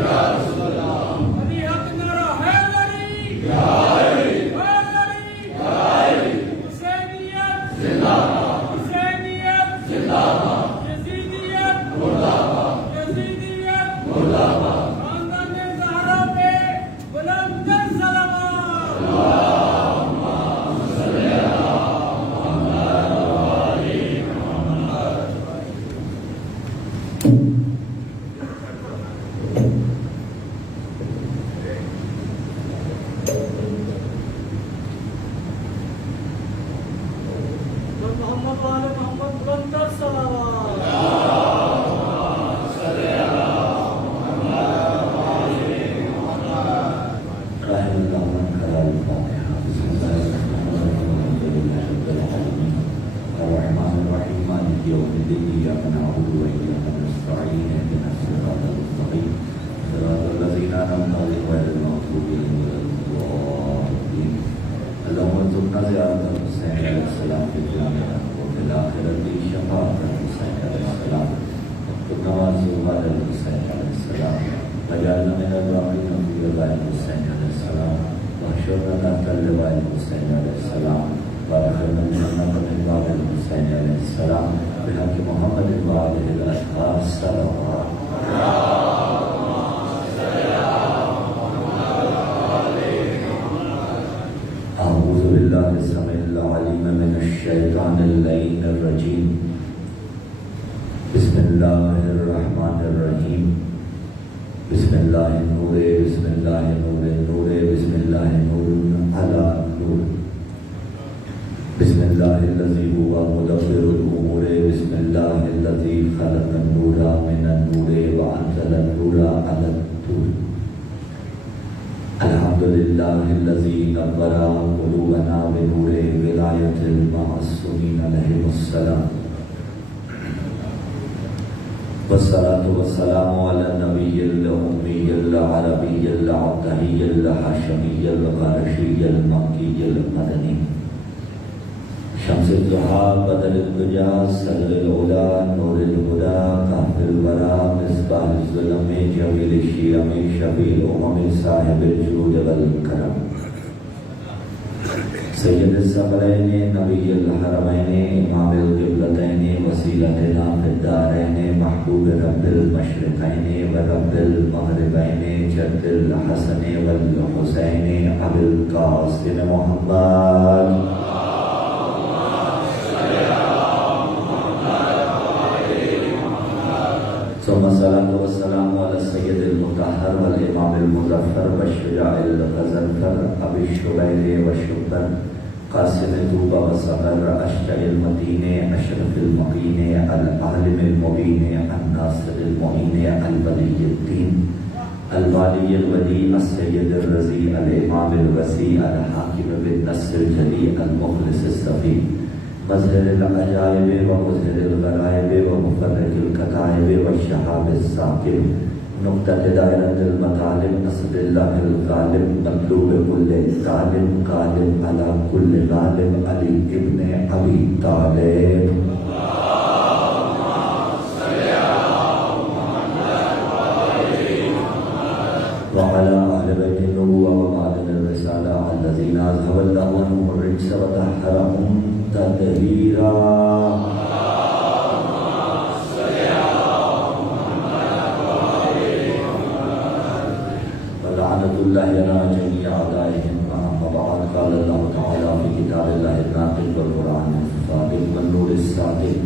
علی حق نعرہ حیدری حیدری حسینیت حسینیت یزیدیت یزیدیت خاندان زہرا پہ بلند تر سلامات. محمد وآل محمد بلند تر سلامات. بسم اللہ الرحمن الرحیم. بسم اللہ نور بسم اللہ نور نور بسم اللہ نور علی نور. بسم اللہ الذی هو مدبر الامور. بسم اللہ الذی خلق النور من النور وانزل النور علی النور. الحمد للہ الذی نور قلوبنا بنور ولایت المعصومین علیہم السلام. والصلاة والسلام على النبي الأمي العربي العبدي الحاشمي الغرشي المكي المدني شمس الضحى بدر الدجى صدر العلا نور الهدى كهف الورى مصباح الظلم جميل الشيم شفيع الأمم صاحب الجود والكرم سید الثقلین نبی الحرمین امام القبلتین وسیلتنا فی الدارین محبوب رب المشرقین و رب المغربین جد الحسن والحسین ابی القاسم محمد. ثم الصلاة والسلام على السيد المطهر والإمام المظفر والشجاع الغزنفر أبي الشبيل والشبر قاسم طوبى وصقر أشجع المدين أشرف المقين العالم المبين الناصر المعين الولي الدين الوالي الولي السيد الرزي الإمام الوسيع الحاكم بالنصر الجلي المخلص الصفي مظهر العجائب ومظهر الغرائب ومفرج الكتائب والشهاب الساكب نقطة دائرة المطالب أسد الله الغالب مطلوب كل طالب غالب على كل غالب علي ابن أبي طالب. وعلى أهل بيت النبوة ومعدن الرسالة الذين أذهب الله عنهم الرجس وطهرهم تطهيرا. ولعنة الله على جميع أعدائهم. أما بعد قال الله تعالى في كتاب الله الناطق والقرآن الصادق والنور الصادق.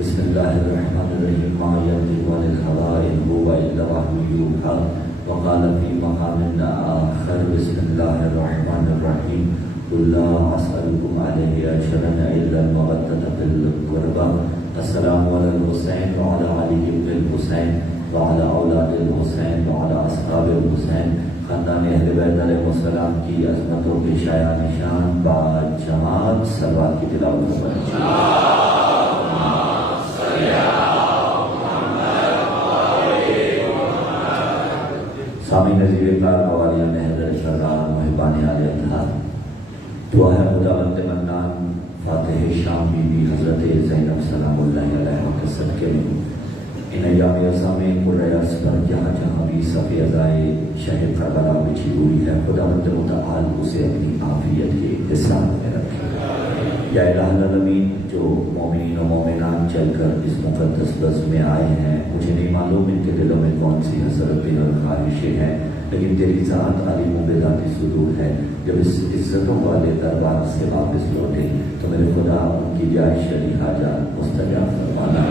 بسم الله الرحمن الرحيم. ما ينطق عن الهوى إن هو إلا وحي يوحى. وقال في مقام آخر بسم الله الرحمن الرحيم. قل لا أسألكم عليه أجرا إلا المودة في القربى. السلام على الحسين وعلى علي بن الحسين وعلى أولاد الحسين وعلى أصحاب الحسين. خاندان اہل بیت علیہ السلام کی عظمتوں کے شایع نشان با جماعت صلوات کی تلاوت کریں. سامعین نظیر کار قوالیان حضرت سردار محبان عالیہ تھا. دعا ہے خداوند منان فاتح شام بی بی حضرت زینب سلام اللہ علیہ کے صدقے میں ان ایام عظام قرآن پر جہاں جہاں بھی صفِ ازائے شہر کربلا بچھی ہوئی ہے، خداوند متعال اسے اپنی عافیت کے حصہ میں رکھے۔ یا الہ العالمین، جو مومنین و مومنات چل کر اس مقدس بز میں آئے ہیں، مجھے نہیں معلوم ان کے دلوں میں کون سی حسرتیں اور خواہشیں ہیں، لیکن تیری ذات عالم و بذات صدور ہے۔ جب اس عزتوں والے دربار سے واپس لوٹے تو میرے خدا ان کی جائے شری حاجات مستجاب فرمانا۔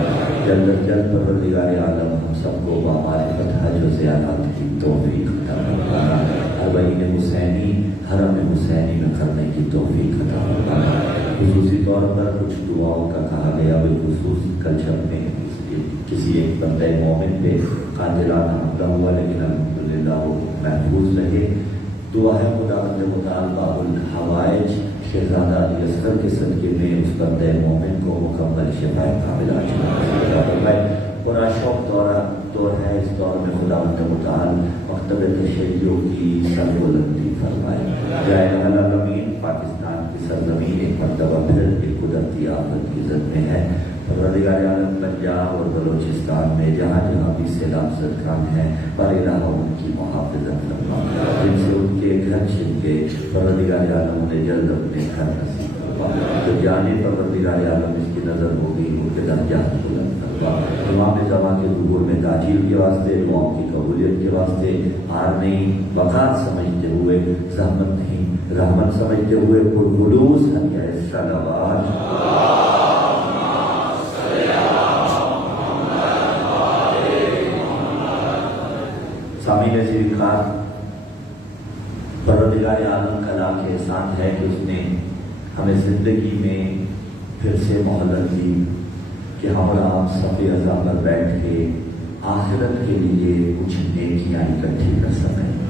جلد از جلد پروردگار عالم ہم سب کو بامعرفت حج و زیارت کی توفیق عطا فرمانا۔ اربعین حسینی حرم حسینی میں کرنے کی توفیق عطا فرمانا۔ خصوصی طور پر کچھ دعاؤں کا کہا گیا، بالخصوص کل شب میں کسی ایک بندہ مومن پہ قاتلانہ حملہ ہوا، لیکن الحمدللہ وہ محفوظ رہے۔ دعا ہے خداوند متعال باب الحوائج شہزادہ علی اصغر کے صدقے میں اس بندہ مومن کو مکمل شفا کاملہ عطا فرمائے۔ پورا شوق دور ہے، اس دور میں خداوند متعال مکتب تشیع کی سر بلندی فرمائے۔ یا الہ العالمین، پاکستان کی سرزمین ایک مرتبہ پھر ایک قدرتی آفت کی زد میں ہے۔ پروردگار عالم پنجاب اور بلوچستان میں جہاں جہاں بھی سیلاب زدگان ہیں، بر الہ ان کی محافظت فرما، جن سے ان کے گھر چھن کے پروردگار عالم نے جلد اپنے گھر نصیب فرما۔ جو جانے پروردگار عالم اس کی نظر ہوگی ان کے درجات بلند فرما۔ امام زمان کے ظہور میں تاجیل کے واسطے، دعاؤں کی قبولیت کے واسطے، ہار نہیں وقات سمجھتے ہوئے، زحمت نہیں رحمت سمجھتے ہوئے پرخلوص ہدیہ صلوات سامعین عزیز خان، پروردگار عالم کا لاکھ احسان ہے کہ اس نے ہمیں زندگی میں پھر سے مہلت دی کہ ہم اور آپ صف ازا پر بیٹھ کے آخرت کے لیے کچھ نیکیاں اکٹھی کر سکیں۔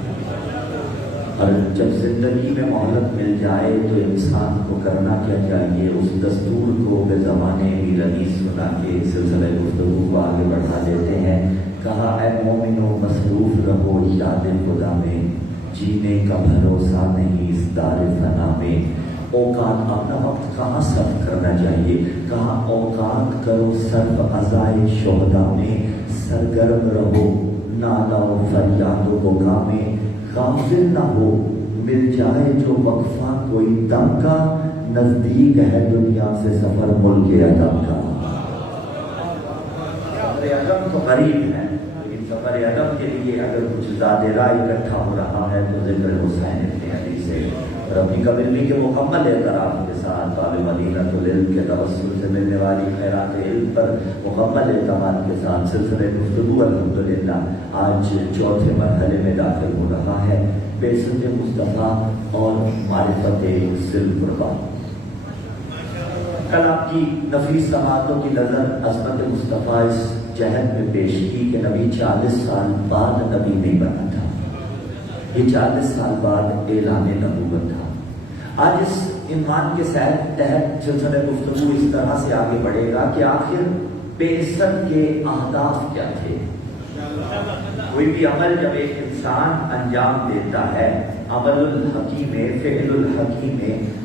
اور جب زندگی میں مہلت مل جائے تو انسان کو کرنا کیا چاہیے؟ اس دستور کو بے زبانِ میرنی سنا کے سلسلہ گفتگو کو آگے بڑھا دیتے ہیں۔ کہا اے مومنو مصروف رہو یاد خدا میں، جینے کا بھروسہ نہیں اس دار فنا میں۔ اوقات اپنا وقت کہاں صرف کرنا چاہیے؟ کہا اوقات کرو صرف عزائے شہداء میں، سرگرم رہو نالا و فریاد و بکا میں، غافل نہ ہو مل جائے جو وقفہ کوئی دم کا، نزدیک ہے دنیا سے سفر ملک عدم کا۔ سفر عدم تو قریب ہے، لیکن سفر عدم کے لیے اگر کچھ زیادہ راہ اکٹھا ہو رہا ہے تو ذکر حسین ابن علی سے اور اپنی قبیلے کے مکمل اعتراف کے ساتھ باب مدینۃ العلم کے توسل سے ملنے والی خیرات علم پر مکمل اعتماد کے ساتھ سلسلہ گفتگو الحمدللہ آج چوتھے مرحلے میں داخل ہو رہا ہے، بعثت مصطفیٰ اور معرفت ذی القربیٰ۔ کل آپ کی نفیس سماعتوں کی نظر عظمت مصطفیٰ اس جہد میں پیش کی کہ نبی 40 سال بعد نبی نہیں بنا تھا، یہ 40 سال بعد اعلان نبوت تھا۔ آج اس عنوان کے تحت سلسلہ گفتگو اس طرح سے آگے بڑھے گا کہ آخر بعثت کے اہداف کیا تھے۔ کوئی بھی عمل جب ایک انسان انجام دیتا ہے، عمل الحکیم فعل الحکیم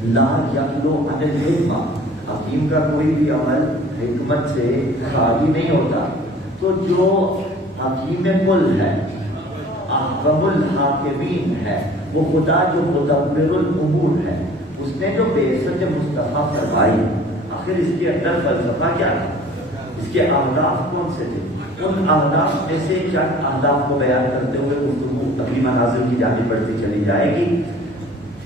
لا یخلو عن الحکمہ، حکیم کا کوئی بھی عمل حکمت سے خالی نہیں ہوتا۔ تو جو حکیم کل ہے، احکم الحاکمین ہے، وہ خدا جو مدبر الامور ہے، اس نے جو بعثت مصطفیٰ فرمائی، آخر اس کے اندر فلسفہ کیا تھا؟ اس کے اہداف کون سے تھے؟ ان اہداف میں سے چند اہداف کو بیان کرتے ہوئے گفتگو اگلی مناظر کی جانب بڑھتی چلی جائے گی۔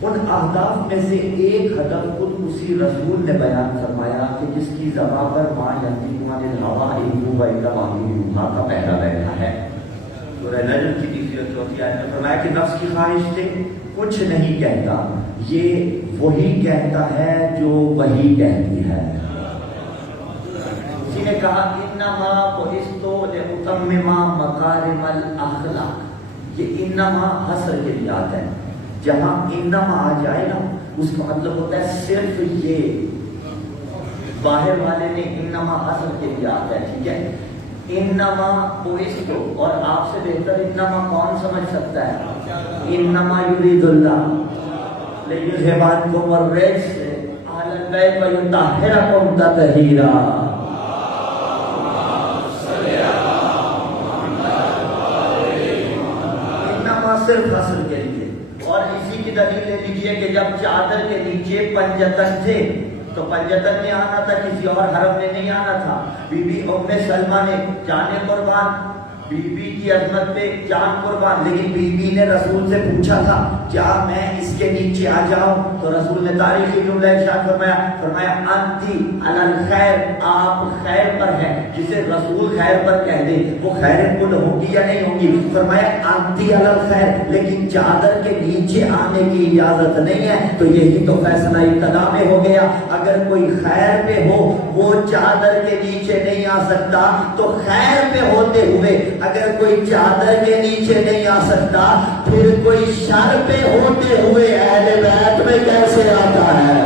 ان اہداف میں سے ایک ہدف خود اسی رسول نے بیان فرمایا کہ جس کی زبان پر ماں ینطق عن الہویٰ ان هو الا وحی یوحیٰ کا پہلا بیٹھا ہے۔ سورہ نجم کی تیسری اور چوتھی آیت میں فرمایا کہ نفس کی خواہش سے کچھ نہیں کہتا، یہ وہی کہتا ہے جو وہی کہتی ہے۔ اسی نے کہا انما بعثت لاتمم مکارم الاخلاق، یہ انما حصر کے لیے آتا ہے۔ جہاں انما آ جائے نا اس کا مطلب ہوتا ہے صرف یہ، باہر والے نے انما حصر کے لیے آتا ہے، ٹھیک ہے۔ انما بعثت، اور آپ سے بہتر انما کون سمجھ سکتا ہے؟ انما یرید اللہ لیذھب عنکم الرجس اہل البیت ویطہرکم تطہیرا۔ صرف حسر کے لیے. اور اسی کی دلیل لے لیجیے کہ جب چادر کے نیچے پنجتن تھے تو پنجتن میں آنا تھا، کسی اور حرم میں نہیں آنا تھا. بی بی ام سلمہ نے جانے قربان، بی بی کی عظمت پہ جان قربان، لیکن بی بی نے رسول سے پوچھا تھا کیا میں اس کے نیچے آ جاؤں؟ تو رسول نے تاریخی جملہ ارشاد فرمایا انتی علی الخیر، آپ خیر پر ہیں. جسے رسول خیر پر کہہ دے وہ خیر کل ہوگی یا نہیں ہوگی؟ فرمایا انتی علی الخیر، لیکن چادر کے نیچے آنے کی اجازت نہیں ہے. تو یہی تو فیصلہ ابتدا میں ہو گیا. اگر کوئی خیر پہ ہو وہ چادر کے نیچے نہیں آ سکتا، تو خیر پہ ہوتے ہوئے اگر کوئی چادر کے نیچے نہیں آ سکتا، پھر کوئی شر پہ ہوتے ہوئے اہل بیت میں کیسے آتا ہے؟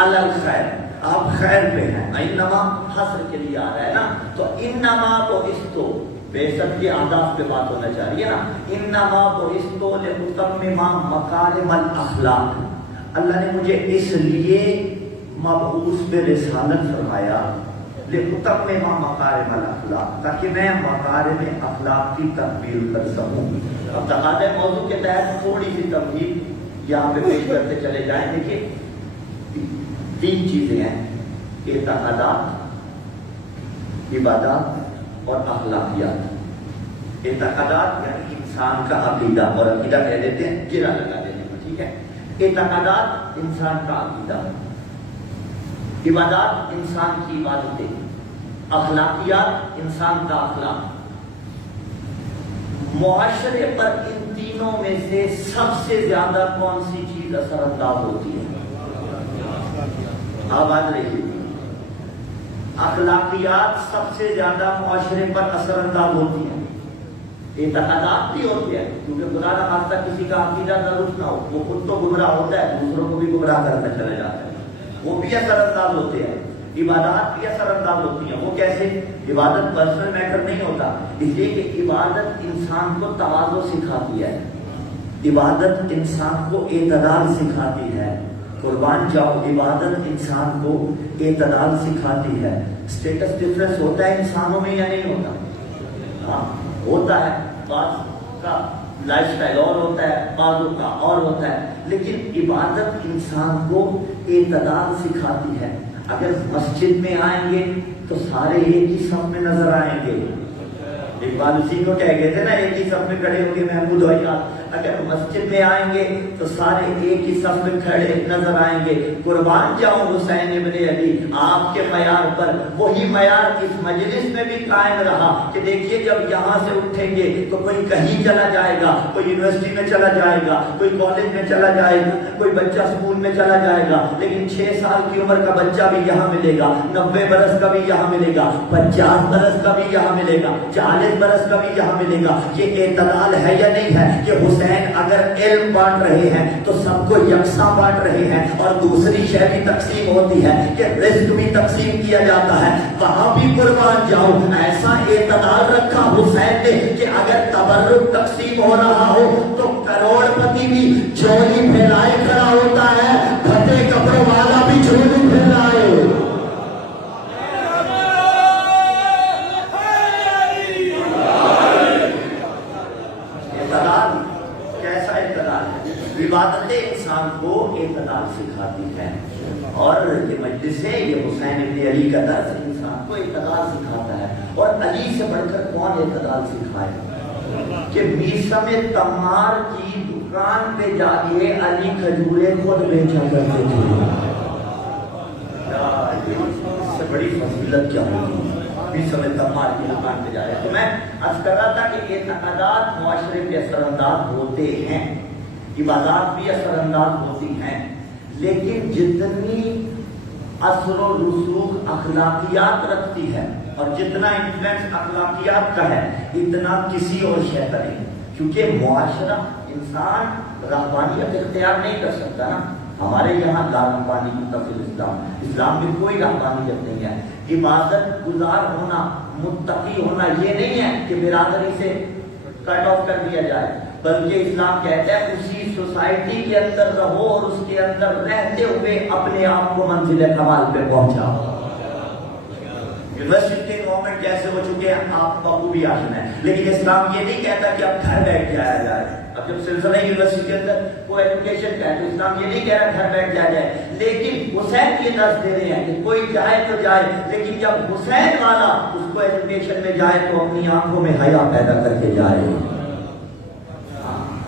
الگ خیر، آپ خیر پہ ہیں. انما حسر کے لیے آ رہا ہے نا، تو انما تو استو بے شک کے آداب پہ بات ہونا چاہیے نا. انما تو استو لتتمم مکارم الاخلاق. اللہ نے مجھے اس لیے مبعوث بے رسالت فرمایا لتتمم مکارم الاخلاق، تاکہ میں مکارم اخلاق کی تکمیل کر سکوں. اب تقاضے موضوع کے تحت تھوڑی سی تمہید یہاں پہ پیش کرتے چلے جائیں. دیکھیے 3 چیزیں ہیں: اعتقادات، عبادات اور اخلاقیات. اعتقادات یعنی انسان کا عقیدہ، اور عقیدہ کہہ دیتے ہیں گرہ لگا دینے کو، ٹھیک ہے. اعتقادات انسان کا عقیدہ، عبادات انسان کی عبادتیں، اخلاقیات انسان کا اخلاق. معاشرے پر ان تینوں میں سے سب سے زیادہ کون سی چیز اثر انداز ہوتی ہے؟ آباد رہی. اخلاقیات سب سے زیادہ معاشرے پر اثر انداز ہوتی ہیں. اعتقادات بھی ہوتے ہیں، کیونکہ خدا نہ خواستہ کسی کا عقیدہ درست نہ ہو، وہ خود تو گمراہ ہوتا ہے، دوسروں کو بھی گمراہ کرنا چلے جاتا ہے، وہ بھی اثر انداز ہوتے ہیں. عبادات بھی اثر انداز ہوتی ہیں. وہ کیسے؟ عبادت پرسنل میٹر نہیں ہوتا، اس لیے کہ عبادت انسان کو تواضع سکھاتی ہے، عبادت انسان کو اعتدال سکھاتی ہے. قربان جاؤ، عبادت انسان کو اعتدال سکھاتی ہے. اسٹیٹس ڈفرنس ہوتا ہے انسانوں میں یا نہیں ہوتا؟ ہاں ہوتا ہے. بعض کا لائف سٹائل اور ہوتا ہے، بعضوں کا اور ہوتا ہے، لیکن عبادت انسان کو اعتدال سکھاتی ہے. اگر مسجد میں آئیں گے تو سارے ایک ہی صف میں نظر آئیں گے. اقبال اسی کو کہہ گئے تھے نا، ایک ہی صف میں کھڑے ہوں گے محمود بھائی. اگر مسجد میں آئیں گے تو سارے ایک ہی صف میں کھڑے نظر آئیں گے. قربان جاؤں حسین ابن علی، آپ کے معیار پر وہی معیار اس مجلس میں بھی قائم رہا کہ دیکھیے جب یہاں سے اٹھیں گے تو کوئی کہیں چلا جائے گا، کوئی یونیورسٹی میں چلا جائے گا، کوئی کالج میں چلا جائے گا، کوئی بچہ اسکول میں چلا جائے گا، لیکن 6 سال کی عمر کا بچہ بھی یہاں ملے گا، 90 برس کا بھی یہاں ملے گا، 50 برس کا بھی یہاں ملے گا، 40 برس کا بھی یہاں ملے گا. یہ اعتدال ہے یا نہیں ہے کہ حسین اگر علم بانٹ رہے ہیں تو سب کو یکساں بانٹ رہے ہیں؟ اور دوسری شے بھی تقسیم ہوتی ہے کہ رزق بھی تقسیم کیا جاتا ہے، وہاں بھی قربان جاؤ ایسا اعتدال رکھا حسین نے کہ اگر تبرک تقسیم ہو رہا ہو تو کروڑ پتی بھی جھولی پھیلائے کھڑا ہوتا ہے، پھٹے کپڑوں والا بھی جھولی پھیلائے. عبادتیں انسان کو اعتدال سکھاتی ہیں، اور یہ مجلس ہے، یہ حسین ابن علی کا درس انسان کو اعتدال سکھاتا ہے. اور علی سے بڑھ کر کون اعتدال سکھائے کہ میسم تمار کی دکان پہ جا کے علی کھجورے خود بیچا کرتے تھے. اس سے بڑی فضیلت کیا ہوگی؟ میسم تمار کی دکان پہ جائے. تو میں عرض کر رہا تھا کہ اعتقادات معاشرے پہ اثر انداز ہوتے ہیں، عبادات بھی اثر انداز ہوتی ہیں، لیکن جتنی اثر و رسوخ اخلاقیات رکھتی ہے اور جتنا انفلوئنس اخلاقیات کا ہے اتنا کسی اور شے کا نہیں. کیونکہ معاشرہ انسان رہبانیت اختیار نہیں کر سکتا نا. ہمارے یہاں لا رہبانی متصل اسلام میں کوئی رہبانیت نہیں ہے. عبادت گزار ہونا، متقی ہونا یہ نہیں ہے کہ برادری سے کٹ آف کر دیا جائے، بلکہ اسلام کہتا ہے اسی سوسائٹی کے اندر رہو اور اس کے اندر رہتے ہوئے اپنے آپ کو منزل کمال پہ پہنچاؤ. یونیورسٹی گورنمنٹ کیسے ہو چکے ہیں آپ بخوبی آشنا ہے، لیکن اسلام یہ نہیں کہتا کہ اب گھر بیٹھ جایا جائے. اب جب سلسلہ یونیورسٹی کے اندر کو ایجوکیشن کا ہے تو اسلام یہ نہیں کہہ رہا گھر بیٹھ جایا جائے، لیکن حسین یہ درس دے رہے ہیں کہ کوئی جائے تو جائے، لیکن جب حسین والا اس کو ایجوکیشن میں جائے تو اپنی آنکھوں میں حیا پیدا کر کے جائے.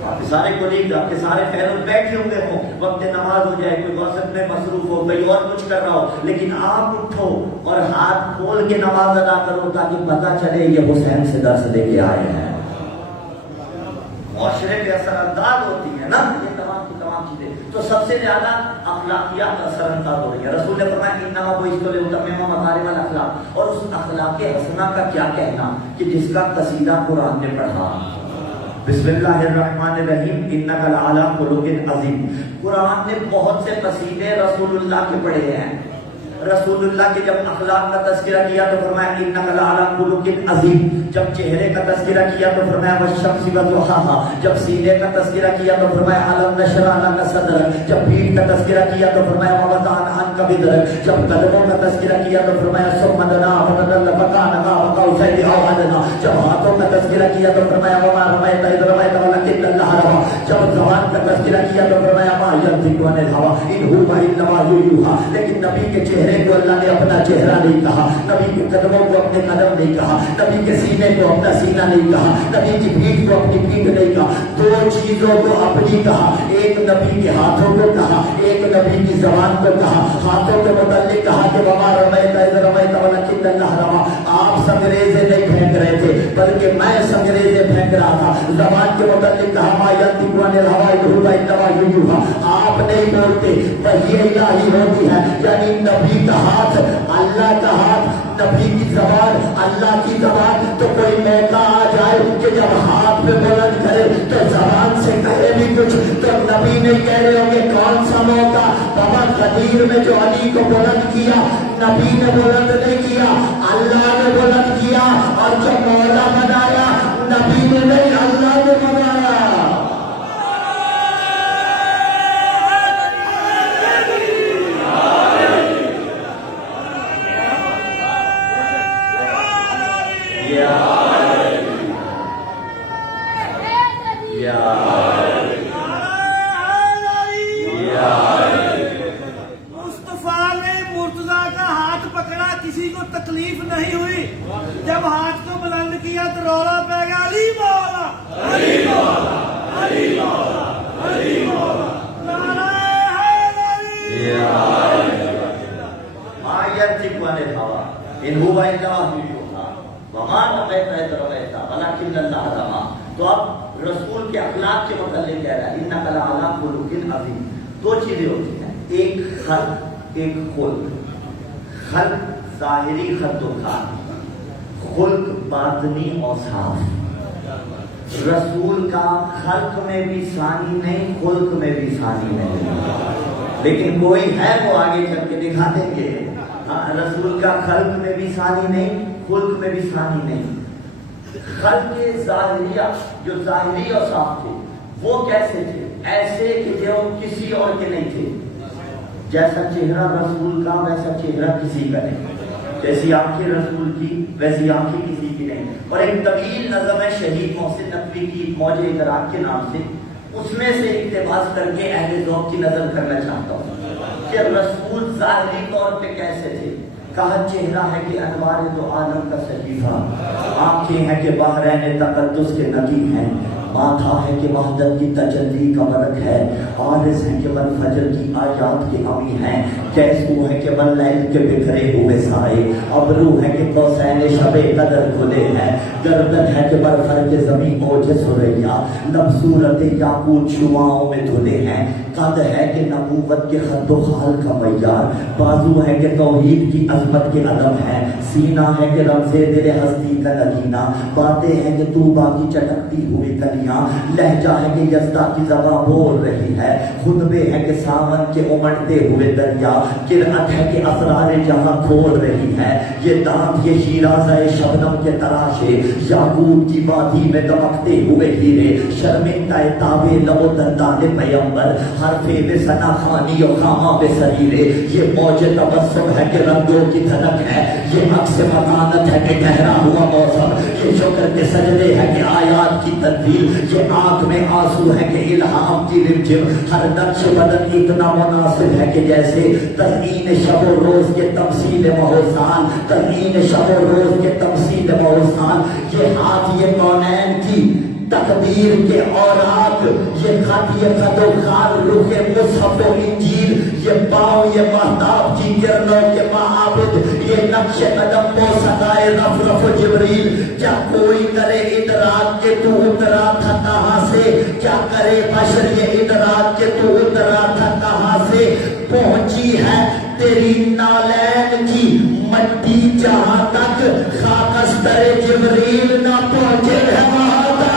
آپ کے سارے کولیگ، آپ کے سارے فیلو بیٹھے ہوئے ہوں، وقت نماز ہو جائے، کوئی واسط میں مصروف ہو، کوئی اور کچھ کر رہا ہو، لیکن آپ اٹھو اور ہاتھ کھول کے نماز ادا کرو تاکہ پتہ چلے یہ حسین سے درس لے کے آئے ہیں. معاشرے پہ اثر انداز ہوتی ہے نا یہ تمام کی تمام چیزیں. تو سب سے زیادہ اخلاقیات اثر انداز ہو رہی ہے. رسول نے فرمایا انما بعثت لاتمم مکارم الاخلاق. اور اس اخلاق حسنہ کا کیا کہنا کہ جس کا قصیدہ قرآن نے پڑھا، بسم اللہ الرحمن الرحیم انک لعلی خلق عظیم. قرآن نے بہت سے قصیدے رسول اللہ کے پڑھے ہیں. رسول اللہ کے جب اخلاق کا تذکرہ کیا تو فرمایا انک لعلی خلق عظیم. جب چہرے کا تذکرہ کیا تو فرمایا والشمس وضحاها. جب سینے کا تذکرہ کیا تو فرمایا الم نشرح لک صدرک. جب پیٹھ کا تذکرہ کیا تو فرمایا ووضعنا عنک وزرک. جب قدموں کا تذکرہ کیا تو فرمایا ثم دنا فتدل فکان قاب قوسین او ادنی. جب ہاتھوں کا تذکرہ کیا تو فرمایا وما رمیت اذ رمیت ولکن اللہ رمی. جب زبان کا تذکرہ کیا تو فرمایا ما ینطق عن الهوى ان هو الا وحی یوحی. لیکن نبی کے چہرے کو اللہ نے اپنا چہرہ نہیں کہا، نبی کے قدموں کو اپنے قدم نہیں کہا، نبی کے سینے کو اپنا سینہ نہیں کہا، نبی کی پیٹھ کو اپنی پیٹھ نہیں کہا. دو چیزوں کو اپنی کہا، ایک نبی کے ہاتھوں کو کہا، ایک نبی کی زبان کو کہا. ہاتھوں کے متعلق کہا کہ وما رمیت اذ رمیت ولکن اللہ رمی. آپ سنگریزے نہیں پھینک رہے تھے بلکہ میں سنگریزے پھینک رہا تھا. زبان کے متعلق کہا ما ینطق عن الهوى ان هو الا وحی یوحی. آپ نہیں بولتے، وحی الہی ہوتی ہے. یعنی نبی کا ہاتھ اللہ کا ہاتھ، نبی کی زبان اللہ کی زبان. تو کوئی موقع آ جائے کہ جب ہاتھ پہ بلند کرے تو زبان سے کہے بھی کچھ، تو نبی نہیں کہہ رہے ہوں گے کون سا موقع. بابا قدیر میں جو علی کو بلند کیا نبی نے بلند نہیں کیا، اللہ نے بلند کیا. اور جو مولا بنایا نبی نے نہیں اللہ نے بنایا. کسی کو تکلیف نہیں ہوئی، جب ہاتھ کو بلند کیا تو رولا پہ گیا علی مولا علی مولا علی مولا علی مولا. نعرہ حیدری ما ینطق عن الهوى ان هو الا وحی یوحی وما رمیت اذ رمیت ولکن اللہ رمی. تو اب رسول کے اخلاق کے متعلق کہہ رہا ہے انک لعلی خلق عظیم. دو چیزیں ہوتی ہیں، ایک خلق ایک خلق. خلق ظاہری خط و خط، خلق باطنی اوصاف. رسول کا خلق میں بھی ثانی نہیں، خلق میں بھی ثانی نہیں، لیکن کوئی ہے وہ آگے چل کے دکھا دیں گے. رسول کا خلق میں بھی ثانی نہیں، خلق میں بھی ثانی نہیں. خلق ظاہریہ جو ظاہری اوصاف تھے وہ کیسے تھے؟ ایسے کہ جو کسی اور کے نہیں تھے. جیسا چہرہ رسول کا ویسا چہرہ کسی کا نہیں، جیسی آنکھیں رسول کی ویسی آنکھیں کسی کی نہیں. اور ایک طویل نظم ہے شہید محسن نقوی کی موج ادراک کے نام سے، اس میں سے اقتباس کر کے اہل ذوق کی نظر کرنا چاہتا ہوں کہ رسول ظاہری طور پہ کیسے تھے. کہا چہرہ ہے کہ انوار دو عالم کا صحیفہ، آنکھیں ہیں کہ بحرین تقدس کے نقیب ہیں، ماتھا ہے کہ وحدت کی تجلی کا برق ہے، عارض ہے کہ بل فجر کی آیات کے امی ہیں، کیسو ہے کہ بل لیل کے بکھرے ہوئے سائے، ابرو ہے کہ قوسین شب قدر کھلے ہیں، گردن ہے کہ بر فرق زمین اوج سریا، لب صورت یاقوت شعاعوں میں دھلے ہیں، قد ہے کہ نبوت کے خط و خال کا معیار، بازو ہے کہ توحید کی عظمت کے علم ہے، سینہ ہے کہ رمز دل ہستی کا نگینہ، باتیں ہیں کہ طوبا کی چٹکتی ہوئی کلی دریا، لہجہ ہے کہ یزدہ کی زبان بول رہی ہے، خطبے ہے کہ ساون کے امڑتے ہوئے دریا، قرأت ہے کہ اسرار جہاں کھول رہی ہے، یہ دانت یہ شیرازہ شبنم کے تراشے، یاقوت کی وادی میں دمکتے ہوئے ہیرے، شرمندہ تابے لب و دندان پیمبر، حرف بے ثنا خوانی و خامہ بے سریرے، یہ موج تبسم ہے کہ رنگوں کی دھنک ہے، یہ عکس مکانت ہے کہ ٹھہرا ہوا موسم، یہ شکر کے سجدے ہے کہ آیات کی تنزیل، یہ آنکھ میں آنسو ہے کہ الہام کی رمجم، ہر نقش بدن اتنا مناسب ہے کہ جیسے تزئین شب و روز کے تمثیل مہوسان، تزئین شب و روز کے تمثیل مہوسان، یہ ہاتھ یہ کونین کی تقدیر کے اوراق، یہ خط یہ خط و خال رخ مصحف و انجیل، یہ پاؤں یہ مہتاب کی کرنوں کے معابد، یہ نقش قدم و صدائے رفرف و جبریل، کیا کوئی کرے ادراک کہ تو اترا تھا کہاں سے، کیا کرے بشر یہ ادراک کہ تو اترا تھا کہاں سے، پہنچی ہے تیری نالین کی مٹی جہاں تک خاکستر جبریل نہ پہنچے ہے وہاں تک۔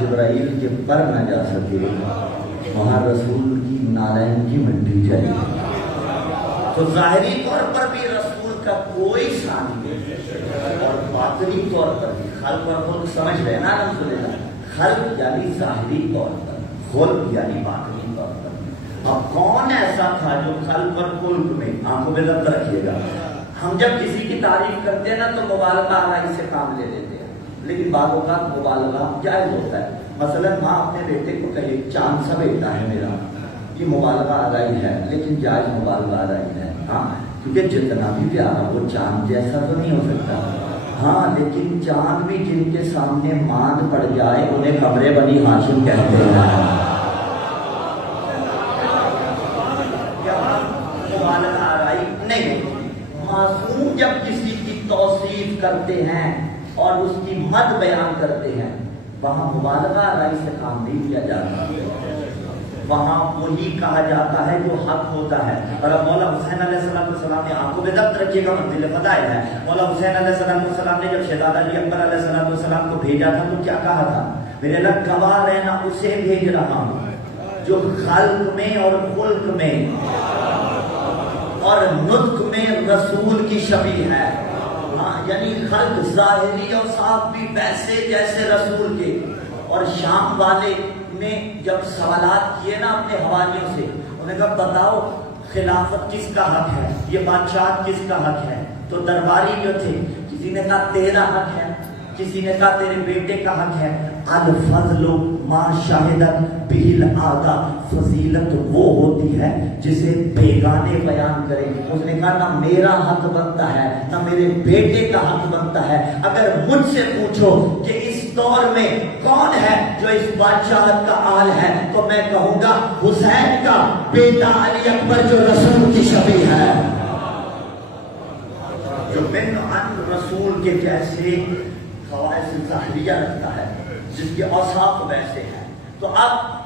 جبرائیل کے پر نہ جا سکے وہاں رسول کی نالین کی مٹی چاہیے، تو ظاہری طور پر بھی رسول کا کوئی شان نہیں، اور باطنی طور پر بھی خلق اور خلق سمجھ رہے نا الحمدللہ، خلق یعنی ظاہری طور پر، خلق یعنی باطنی طور پر۔ اب کون ایسا تھا جو خلق اور خلق میں، آنکھوں میں ضبط رکھیے گا، ہم جب کسی کی تعریف کرتے ہیں نا تو مبالغہ آرائی سے کام لے لیتے ہیں، لیکن بعض اوقات مبالغہ جائز ہوتا ہے۔ مثلا ماں اپنے بیٹے کو کہے چاند سا بیٹا ہے میرا، یہ مبالغہ آرائی ہے لیکن جائز مبالغہ آرائی ہے، ہاں، کیونکہ جتنا بھی پیارا وہ چاند جیسا تو نہیں ہو سکتا، ہاں، لیکن چاند بھی جن کے سامنے ماند پڑ جائے انہیں قمر بنی ہاشم کہتے ہیں۔ مبالغہ آرائی نہیں، معصوم جب کسی کی توصیف کرتے ہیں اور اس کی مد بیان کرتے ہیں وہاں مبالغہ آرائی سے کام نہیں کیا جاتا، وہاں وہی کہا جاتا ہے جو حق ہوتا ہے۔ اور اب مولا حسین علیہ السلام نے آنکھوں میں ضبط رکھیے گا، منزل فضائل ہے، مولا حسین علیہ السلام نے جب شہزادہ علی اکبر علیہ السلام کو بھیجا تھا تو کیا کہا تھا؟ میرے رب گواہ رہنا اسے بھیج رہا ہوں جو خلق میں اور خلق میں اور نطق میں رسول کی شبیہ ہے، یعنی خلق ظاہری اور صاف بھی ویسے جیسے رسول کے۔ اور شام والے نے جب سوالات کیے نا اپنے حوالیوں سے، انہوں نے کہا بتاؤ خلافت کس کا حق ہے، یہ بادشاہت کس کا حق ہے، تو درباری جو تھے کسی نے کہا تیرا حق ہے، کسی نے کہا تیرے بیٹے کا حق ہے۔ الفضل ما شاہدت بہل آگا، فضیلت وہ ہوتی ہے جسے بیگانے بیان کریں۔ اس نے کہا نہ میرا حق بنتا ہے نہ میرے بیٹے کا حق بنتا ہے، اگر مجھ سے پوچھو کہ اس دور میں کون ہے جو اس بادشاہت کا آل ہے تو میں کہوں گا حسین کا بیٹا علی اکبر جو رسول کی شبیہ ہے، جو من عن رسول کے جیسے خواص ظاہریہ رکھتا ہے، جس کے اوصاف ویسے ہیں۔ تو اب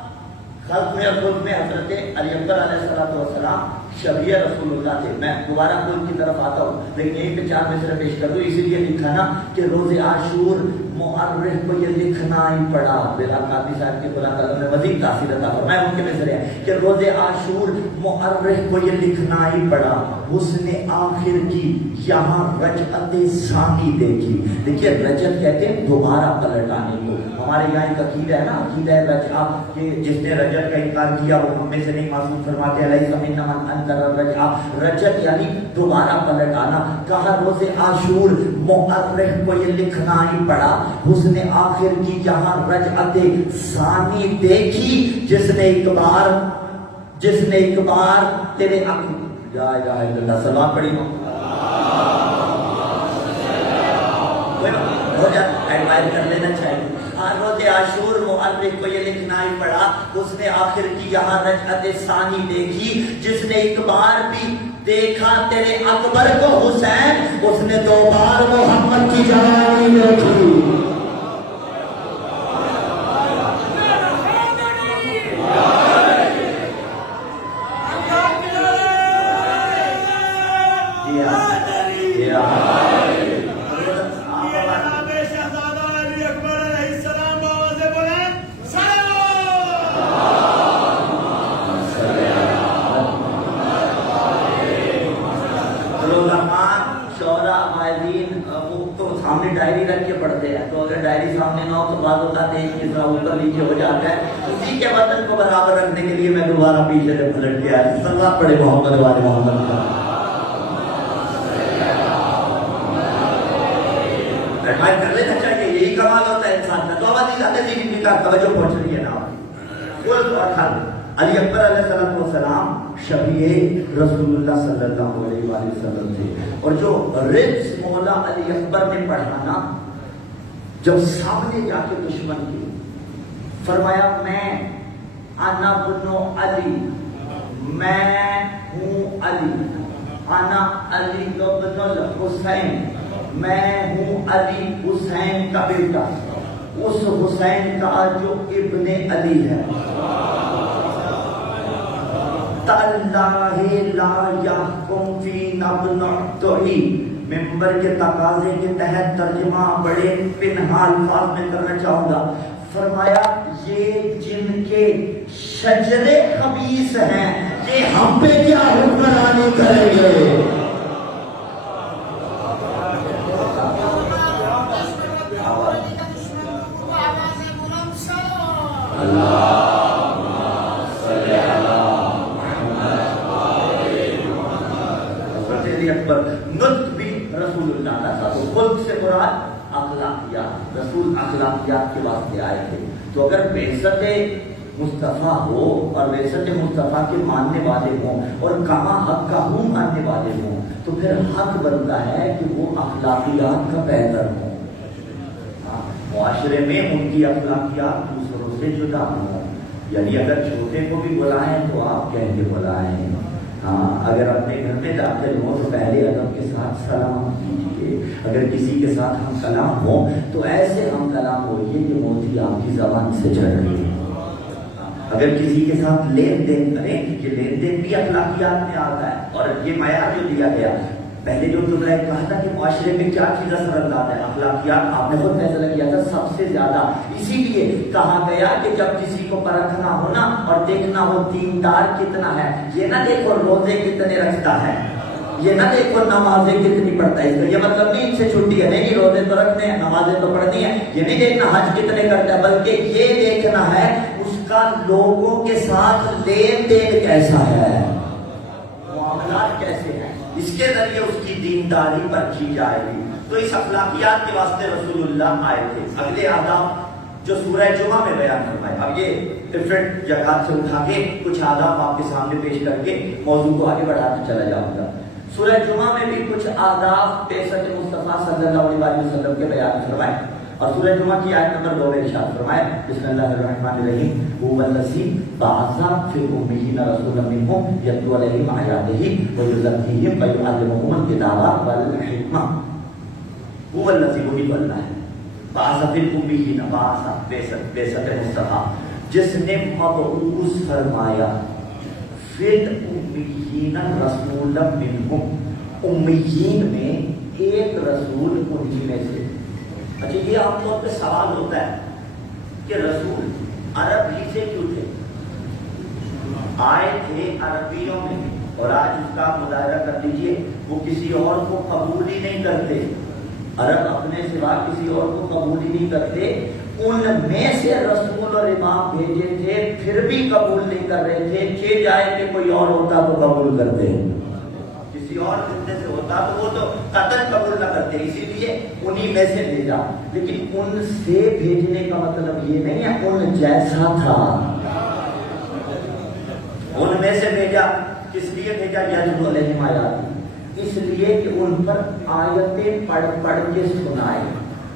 خلق میں اور خلق میں حضرت علی اکبر علیہ السلام شبیہ رسول اللہ تھے۔ میں دوبارہ خلق کی طرف آتا ہوں لیکن یہیں پہ 4 مصرع پیش کر دوں، اسی لیے لکھا نا کہ روز عاشور مؤرخ کو یہ لکھنا ہی پڑا۔ بلا قادری صاحب کی خدا تعالیٰ نے مزید تاثیر عطا فرمائے، ان کے مصرع ہے کہ روز عاشور مؤرخ کو یہ لکھنا ہی پڑا، حسن آخر کی یہاں رجعت ثانی دیکھی۔ دیکھیے رجعت کہتے ہیں دوبارہ پلٹ آنے کو، ہمارے یہاں ایک عقیدہ ہے نا، عقیدہ رجعہ کہ جس نے رجعت کا انکار کیا وہ ہم میں سے نہیں، معصوم فرماتے علیہ السلام من انکر الرجعہ، رجعت یعنی دوبارہ پلٹ آنا۔ کہا روز عاشور مؤرخ کو یہ لکھنا ہی پڑا، حسن آخر کی یہاں رجعت ثانی دیکھی، جس نے ایک بار تیرے لا الہ الا اللہ، سلام پڑھی ہو ہو جاتا ایڈوائز کر لینا چاہیے. روز عاشور مؤرخ کو یہ لکھنا ہی پڑا, اس نے آخر کی یہاں رجعت ثانی دیکھی, جس نے ایک بار بھی دیکھا تیرے اکبر کو حسین, اس نے 2 بار محمد کی جوانی دیکھی. سامنے ڈائری رکھ کے پڑھتے ہیں, تو اگر ڈائری سامنے نہ ہو تو بعض ہوتا ہے ایک کس طرح اوپر نیچے ہو جاتا ہے. اسی کے وطن کو برابر رکھنے کے لیے میں دوبارہ پیچھے سے پلٹ گیا. سلوات پڑھے محمد والے محمد کا. ایڈوائز کر لینا چاہیے, یہی کمال ہوتا ہے انسان کا. تو آبادی زیادہ جی کا توجہ پہنچ رہی ہے نا. علی اکبر علیہ السلام شفیع رسول اللہ صلی اللہ علیہ وآلہ وسلم تھے. اور جو رجز مولا علی اکبر نے پڑھانا, جب سامنے جا کے دشمن کی فرمایا میں انا بنو علی, میں ہوں علی, انا علی بن الحسین, میں ہوں علی حسین کا بیٹا, اس حسین کا جو ابن علی ہے. تاللہ لا یحکم فینا ابن عطئی. ممبر کے تقاضے کے تحت ترجمہ بڑے پنہا الفاظ میں کرنا چاہوں گا. فرمایا یہ جن کے شجرے خبیث ہیں, یہ ہم پہ کیا حکمرانی کریں گے. نطق بھی رسول اللہ کا تھا. تو خلق سے مراد اخلاقیات, رسول اخلاقیات کے واسطے آئے تھے. تو اگر بعثت مصطفیٰ ہو اور بعثت مصطفیٰ کے ماننے والے ہوں اور کما حق کا ہوں ماننے والے ہوں, تو پھر حق بنتا ہے کہ وہ اخلاقیات کا پیدر ہوں. معاشرے میں ان کی اخلاقیات دوسروں سے جدا ہوں. یعنی اگر چھوٹے کو بھی بلائیں تو آپ کہہ کے بلائیں. اگر اپنے گھر میں داخل ہوں تو پہلے ادب کے ساتھ سلام کیجیے. اگر کسی کے ساتھ ہم کلام ہوں تو ایسے ہم کلام ہوئیے کہ موتی آپ کی زبان سے چڑھ رہی ہے. اگر کسی کے ساتھ لین دین کریں, کیونکہ لین دین بھی اخلاقیات میں آتا ہے. اور یہ معیار جو دیا گیا, پہلے جو تم نے کہا تھا کہ معاشرے میں کیا چیز اثر انداز ہے, اخلاقیات, آپ نے خود فیصلہ کیا تھا سب سے زیادہ. اسی لیے کہا گیا کہ جب کسی کو پرکھنا ہونا اور دیکھنا ہو دیندار کتنا ہے, یہ نہ دیکھو روزے کتنے رکھتا ہے, یہ نہ دیکھو نمازیں کتنی پڑھتا ہے. اس کا یہ مطلب نہیں ان سے چھٹی ہے, نہیں روزے تو رکھنے ہیں, نمازیں تو پڑھنی ہے. یہ نہیں دیکھنا حج کتنے کرتا ہے, بلکہ یہ دیکھنا ہے اس کا لوگوں کے ساتھ لین دین کیسا ہے, معاملات کیسے ہیں. اس کے ذریعے اس کی دینداری پرکھی جائے گی. تو اس اخلاقیات کے واسطے رسول اللہ آئے تھے. اگلے آداب جو سورہ جمعہ میں بیان فرمائے, اب یہ ڈفرنٹ جگہ سے اٹھا کے کچھ آداب آپ کے سامنے پیش کر کے موضوع کو آگے بڑھاتے چلا جاؤں گا. سورہ جمعہ میں بھی کچھ آداب بعثت مصطفیٰ صلی اللہ علیہ وسلم کے بیان فرمائے. اور سورہ جمعہ کی آیت نمبر 2 میں ارشاد فرمائے, بسم اللہ الرحمن الرحیم, هو الذی بعث فی الامیین رسولا منہم یتلو علیہم آیاتہ ویزکیہم ویعلمہم الکتاب والحکمہ. هو الذی, وہی تو اللہ ہے, بعث فی الامیین, بعث بعثت مصطفیٰ, جس نے مبعوث فرمایا فی الامیین رسولا منہم, امیین میں ایک رسول انہی میں سے. اچھا, یہ عام طور پہ سوال ہوتا ہے کہ رسول عرب ہی سے کیوں تھے, آئے تھے عربیوں میں, اور آج اس کا مظاہرہ کر لیجئے وہ کسی اور کو قبول ہی نہیں کرتے. عرب اپنے سوا کسی اور کو قبول ہی نہیں کرتے. ان میں سے رسول اور امام بھیجے تھے, پھر بھی قبول نہیں کر رہے تھے. کہ جائے کہ کوئی اور ہوتا تو قبول کرتے, کسی اور زندے سے ہوتا تو وہ تو قطعاً قبول نہ کرتے. اسی لیے انہی میں سے بھیجا. لیکن ان سے بھیجنے کا مطلب یہ نہیں ہے ان جیسا تھا, ان میں سے بھیجا. کس لیے بھیجا؟ یتلو علیہم آیاتہ, اس لیے کہ ان پر آیتیں پڑھ پڑھ کے سنائے.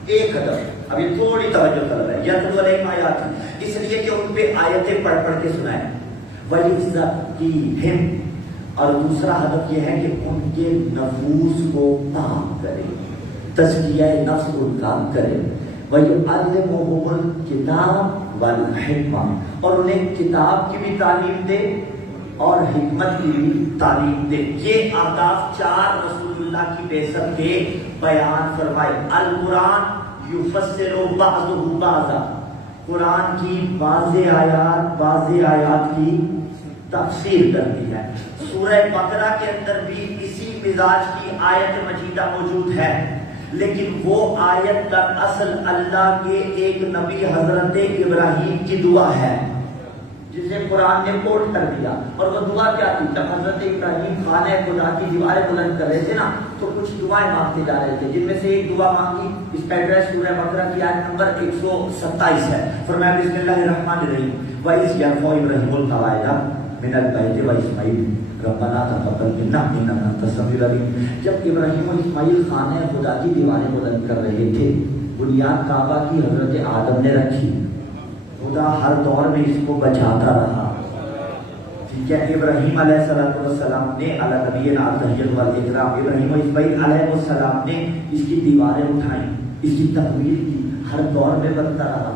ایک ہدف. اب یہ تھوڑی توجہ طلب ہے. یتلو علیہم آیات، اس لیے کہ ان پہ آیتیں پڑھ پڑھ کے سنائیں. وَيُزَكِّيهِمْ، اور دوسرا ہدف یہ ہے کہ ان کے نفوس کو پاک کرے، تزکیہ نفس ان کا کرے. وَيُعَلِّمُهُمُ الْكِتَابَ وَالْحِکْمَةَ، اور انہیں کتاب کی بھی تعلیم دے اور حکمت کی بھی تعلیم دے. یہ اہداف چار رسول اللہ کی بعثت کے بیان فرمائے. القرآن یفسر بعضہ بعضا، قرآن کی بعض آیات کی تفسیر کرتی ہے. سورہ بقرہ کے اندر بھی اسی مزاج کی آیت مجیدہ موجود ہے، لیکن وہ آیت کا اصل اللہ کے ایک نبی حضرت ابراہیم کی دعا ہے جسے قرآن نے کوٹ کر دیا. اور وہ دعا کیا تھی؟ جب حضرت ابراہیم خانہ خدا کی دیواریں بلند کر رہے تھے نا، تو کچھ دعائیں مانگتے جا رہے تھے، جن میں سے ایک دعا مانگی، اس کا ایڈریس سورہ بقرہ کی آیت نمبر 127 ہے. فرمایا بسم اللہ الرحمن الرحیم وَإِذْ يَرْفَعُ إِبْرَاهِيمُ الْقَوَاعِدَ مِنَ الْبَيْتِ وَإِسْمَاعِيلُ رَبَّنَا تَقَبَّلْ مِنَّا إِنَّكَ أَنتَ السَّمِيعُ الْعَلِيمُ. جب ابراہیم و اسماعیل خانہ خدا کی دیواریں بلند کر رہے تھے، بنیاد کعبہ کی حضرت آدم نے رکھی. خدا ہر دور میں اس کو بچاتا رہا. ٹھیک ہے. ابراہیم علیہ السلام نے علی نبینا التحیۃ والاکرام، ابراہیم و اسماعیل علیہ السلام نے اس کی دیواریں اٹھائیں، اس کی تکمیل کی، ہر دور میں بنتا رہا.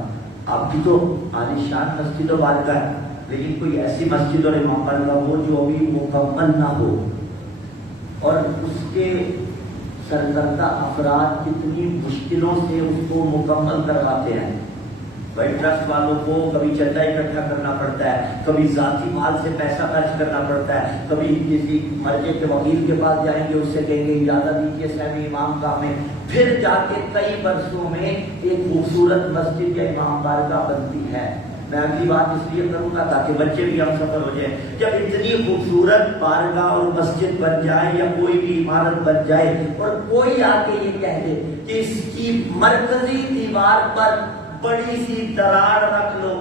اب بھی تو عالیشان مسجد و بارگاہ ہے، لیکن کوئی ایسی مسجد اور امام بارگاہ ہو جو ابھی مکمل نہ ہو، اور اس کے سرکردہ افراد کتنی مشکلوں سے اس کو مکمل کرواتے ہیں. بھائی ٹرسٹ والوں کو کبھی چندہ اکٹھا کرنا پڑتا ہے، کبھی ذاتی مال سے پیسہ خرچ کرنا پڑتا ہے، کبھی کسی مرکے کے وکیل کے پاس جائیں گے، اس سے کہیں گے اجازت دیجیے سہمی امام کا میں، پھر جا کے کئی برسوں میں ایک خوبصورت مسجد یا امام بارگاہ بنتی ہے. میں اگلی بات اس لیے کروں گا تاکہ بچے بھی ہم سفر ہو جائیں. جب اتنی خوبصورت بارگاہ اور مسجد بن جائے یا کوئی بھی عمارت بن جائے اور کوئی آ کے یہ کہہ دے کہ اس کی مرکزی دیوار پر بڑی سی دراڑ رکھ لو،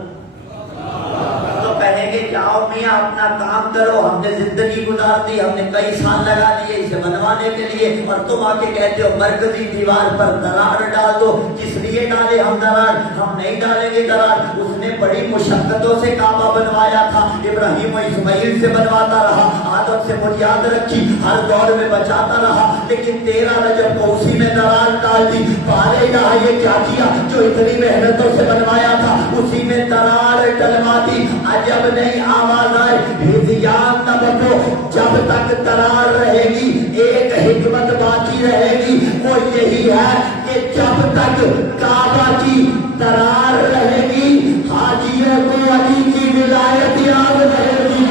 تو کہیں گے جاؤ میاں اپنا کام کرو، ہم نے زندگی گزار دی، ہم نے کئی سال لگا دیے اسے بنوانے کے لیے، اور تم آ کے کہتے ہو مرکزی دیوار پر دراڑ ڈال دو. کس لیے ڈالے ہم دراڑ؟ ہم نہیں ڈالیں گے دراڑ. اس نے بڑی مشقتوں سے کعبہ بنوایا تھا، ابراہیم و اسماعیل سے بنواتا رہا، آدم سے بنیاد رکھی، ہر دور میں بچاتا رہا، لیکن 13 رجب کو اسی میں دراڑ ڈال دی. پارے گا یہ کیا کیا جو اتنی محنتوں سے بنوایا تھا، اسی میں دراڑ ڈلوا دی. عجب نہیں آواز آئے ہدیان نہ بکو، جب تک دراڑ رہے گی ایک حکمت باقی رہے گی، وہ یہی ہے کہ جب تک کعبہ کی دراڑ رہے گی حاجیوں کو علی کی ولایت یاد رہے گی.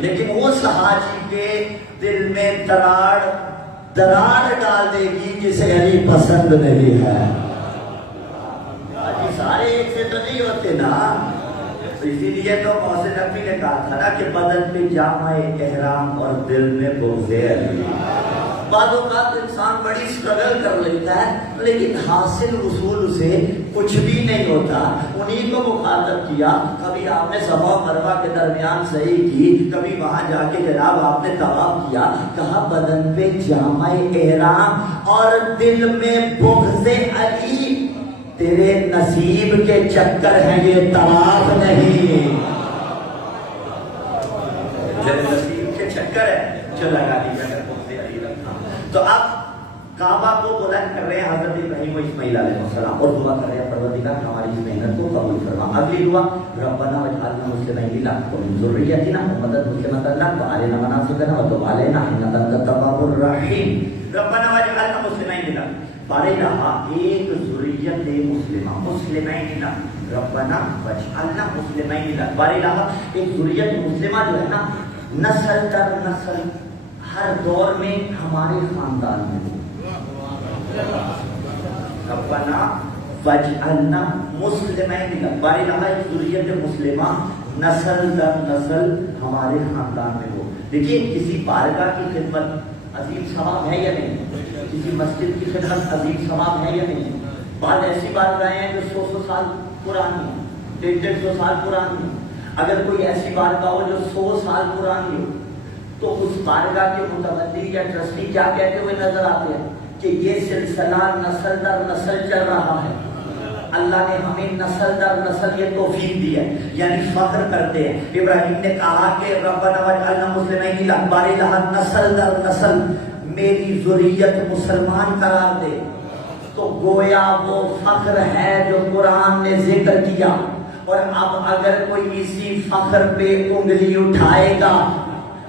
لیکن اس حاجی کے دل میں دراڑ ڈال دے گی جسے علی پسند نہیں ہے. حاجی سارے ایک سے تو نہیں ہوتے نا، اسی لیے تو محسن نقوی نے کہا تھا نا کہ بدن پہ جامع احرام اور دل میں بغض علی. بعض اوقات انسان بڑی اسٹرگل کر لیتا ہے لیکن حاصل رسول سے کچھ بھی نہیں ہوتا. انہیں کو مخاطب کیا، کبھی آپ نے صفا و مروہ کے درمیان صحیح کی، کبھی وہاں جا کے جناب آپ نے طواف کیا، کہا بدن پہ جامع احرام اور دل میں بغض علی. تیرے نصیب کے چکر ہیں یہ طواف نہیں، تیرے نصیب کے چکر ہے جو لگا دیا ہے بغض علی رکھنا. تو اب کعبہ کو بلند کر رہے ہیں حضرت ابراہیم و اسماعیل علیہ السلام اور دعا کر رہے ہیں پروردگار ہماری اس محنت کو قبول فرما. اگلی دعا ربنا واجعلنا مسلمین لک ومن ذریتنا امة مسلمة لک وارنا مناسکنا وتب علینا انک انت التواب الرحیم. ربنا واجعلنا مسلمین لک، بارے رہا ایک ذریت مسلمہ، مسلمین لک. ربنا واجعلنا مسلمین لک، بارے رہا ایک ذریت مسلمہ جو ہے نا، نسل در نسل ہر دور میں ہمارے خاندان میں ہو. ربنا واجعلنا مسلمین لک، بارے رہا ایک ذریت مسلمہ نسل در نسل ہمارے خاندان میں ہو. دیکھیے کسی بارگاہ کی خدمت عظیم ثواب ہے یا نہیں؟ کسی مسجد کی خدمت عظیم ثواب ہے یا نہیں؟ بعض ایسی بارگاہیں ہیں جو 100 سال پرانی 150 سال پرانی ہو، اگر کوئی ایسی بارگاہ ہو جو 100 سال پرانی ہو، تو اس بارگاہ کے متولی یا ٹرسٹی کیا کہتے ہوئے نظر آتے ہیں کہ یہ سلسلہ نسل در نسل چل رہا ہے. اللہ نے ہمیں نسل در نسل یہ توفیق دی ہے، یعنی فخر کرتے ہیں. ابراہیم نے کہا کہ ربنا وجعلنا مسلمین لک بارک نسل در نسل، میری ذریت مسلمان قرار دے. تو گویا وہ فخر ہے جو قرآن نے ذکر کیا. اور اب اگر کوئی اسی فخر پہ انگلی اٹھائے گا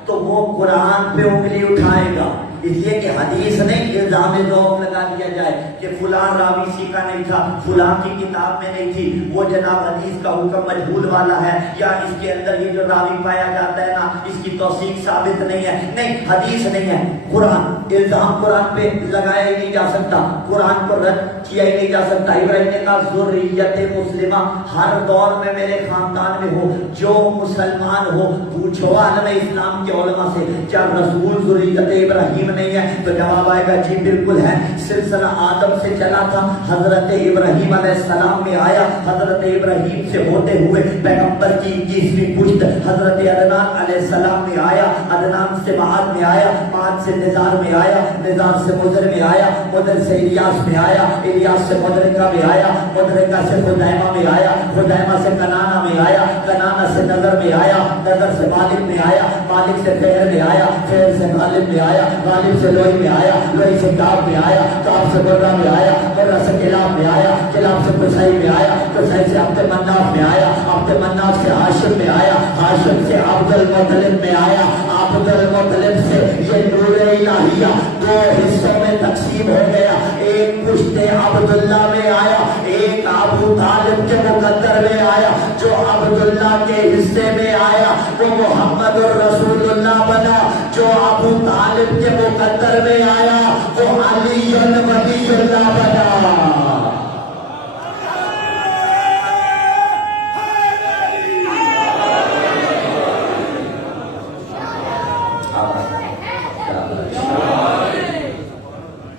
تو وہ قرآن پہ انگلی اٹھائے گا. اس لیے کہ حدیث نہیں الزام ذوق لگا دیا جائے کہ فلاں راوی اسی کا نہیں تھا، فلاں کی کتاب میں نہیں تھی، وہ جناب حدیث کا حکم مجہول والا ہے، یا اس کے اندر یہ جو راوی پایا جاتا ہے نا اس کی توثیق ثابت نہیں ہے. نہیں، حدیث نہیں ہے، قرآن. الزام قرآن پہ لگایا ہی نہیں جا سکتا، قرآن کو رد کیا ہی نہیں جا سکتا. ابراہیم نے کہا ذریت مسلمہ، ہر دور میں میرے خاندان میں ہو جو مسلمان ہو. پوچھو عالم اسلام کے علماء سے کیا رسول ذریت ابراہیم نہیں ہے؟ تو جواب آئے گا جی بالکل ہے. سلسلہ آدم سے چلا تھا، حضرت ابراہیم علیہ السلام میں آیا، حضرت ابراہیم سے ہوتے ہوئے پیغمبر کی 21ویں پشت حضرت عدنان علیہ السلام میں آیا، عدنان سے معاد میں آیا، معاد سے نزار میں آیا، نزار سے مدر میں آیا، مدر سے الیاس میں آیا، الیاس سے مدرکہ میں آیا، مدرکہ سے خدیمہ میں آیا، خدیمہ سے کنانہ میں آیا، کنانہ سے نظر میں آیا، نظر سے مالک میں آیا، مالک سے فہر میں آیا، فہر سے غالب میں آیا، غالب سے لوئی میں آیا، لوئی سے کعب میں آیا، کعب سے برہ میں آیا، برہ سے کلاب میں آیا، کلاب سے قصی میں آیا، قصی سے عبد مناف میں آیا، عبد مناف سے ہاشم میں آیا، ہاشم سے عبد المطلب میں آیا، عبد المطلب سے یہ نور الہیہ 2 حصوں میں تقسیم ہو گیا. ایک پشت عبداللہ میں آیا، ایک ابو طالب کے مقدر میں آیا. جو عبداللہ کے حصے میں آیا وہ محمد الرسول اللہ بنا، جو ابو طالب کے مقدر میں آیا وہ علی ولی اللہ بنا.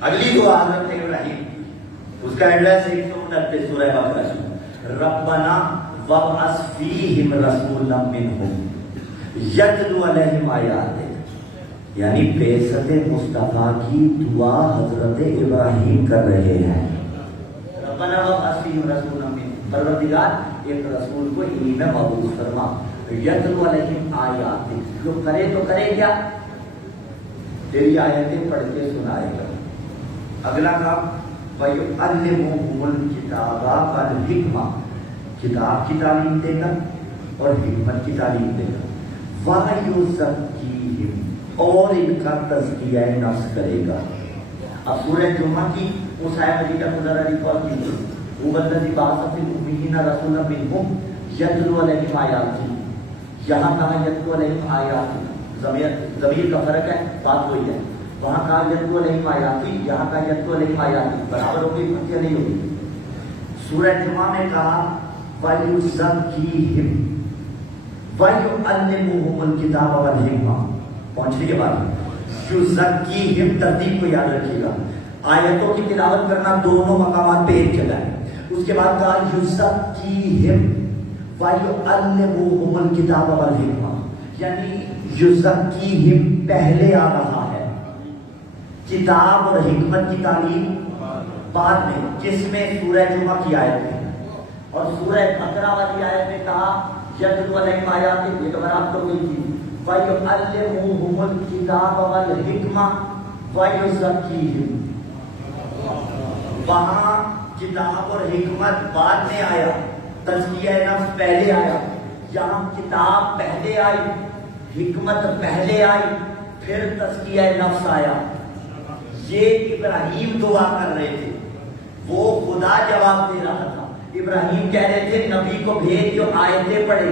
اگلی دعا حضرت ابراہیم، اس کا ایڈریس 129 سورہ بقرہ. ربنا وابعث فیہم رسولا منہم یتلو علیہم آیاتک، یعنی بعثت مصطفیٰ کی دعا حضرت ابراہیم کر رہے ہیں. ربنا وابعث فیہم رسولا منہم، پروردگار ایک رسول کو انہی میں مبعوث فرما. یتلو علیہم آیاتک، جو کرے تو کرے کیا؟ تیری آیتیں پڑھ کے سنائے گا. اگلا کام وَيُعَلِّمُهُمُ الْكِتَابَ وَالْحِكْمَةَ، کتاب کی تعلیم دے گا اور حکمت کی تعلیم دے گا. وَيُزَكِّيهِمْ، اور ان کا تزکیہ نفس کرے گا. اب سورہ جمعہ کی اس آیت مجیدہ کو ذرا ریکال کیجیے. هُوَ الَّذِي بَعَثَ فِي الْأُمِّيِّينَ رَسُولًا مِّنْهُمْ يَتْلُو عَلَيْهِمْ آیَاتِهِ، یہاں کہاں یتلو علیہم آیاتہ، ضمیر کا فرق ہے، بات وہی ہے. وہاں کہا یتلو علیہم آیاتی، یہاں کہا یتلو علیہم آیاتی، برابر ہوگی یا نہیں ہوگی؟ سورہ جمعہ میں کہا وَيُزَكِّيهِمْ وَيُعَلِّمُهُمُ الْكِتَابَ وَالْحِكْمَةَ. پہنچنے کے بعد یُزَكِّيهِمْ ترتیب کو یاد رکھیے گا. آیتوں کی تلاوت کرنا دونوں مقامات پہ ایک جگہ ہے. اس کے بعد کہا یُزَكِّيهِمْ وَيُعَلِّمُهُمُ الْكِتَابَ وَالْحِكْمَةَ، یعنی یُزَكِّيهِمْ پہلے آ رہا ہے، کتاب اور حکمت کی تعلیم بعد میں، جس میں سورہ جمعہ کی آیت ہے. اور سورہ بقرہ والی آیت میں کہا یتلو علیہم آیاتہ، یہ تو برابر ہو گئی تھی. وَيُعَلِّمُهُمُ الْكِتَابَ وَالْحِكْمَةَ وَيُزَكِّيهِمْ، وہاں کتاب اور حکمت بعد میں آیا، تزکیہ نفس پہلے آیا. یہاں کتاب پہلے آئی، حکمت پہلے آئی، پھر تزکیہ نفس آیا. یہ ابراہیم دعا کر رہے تھے، وہ خدا جواب دے رہا تھا. ابراہیم کہہ رہے تھے نبی کو بھیج جو آیتیں پڑھے،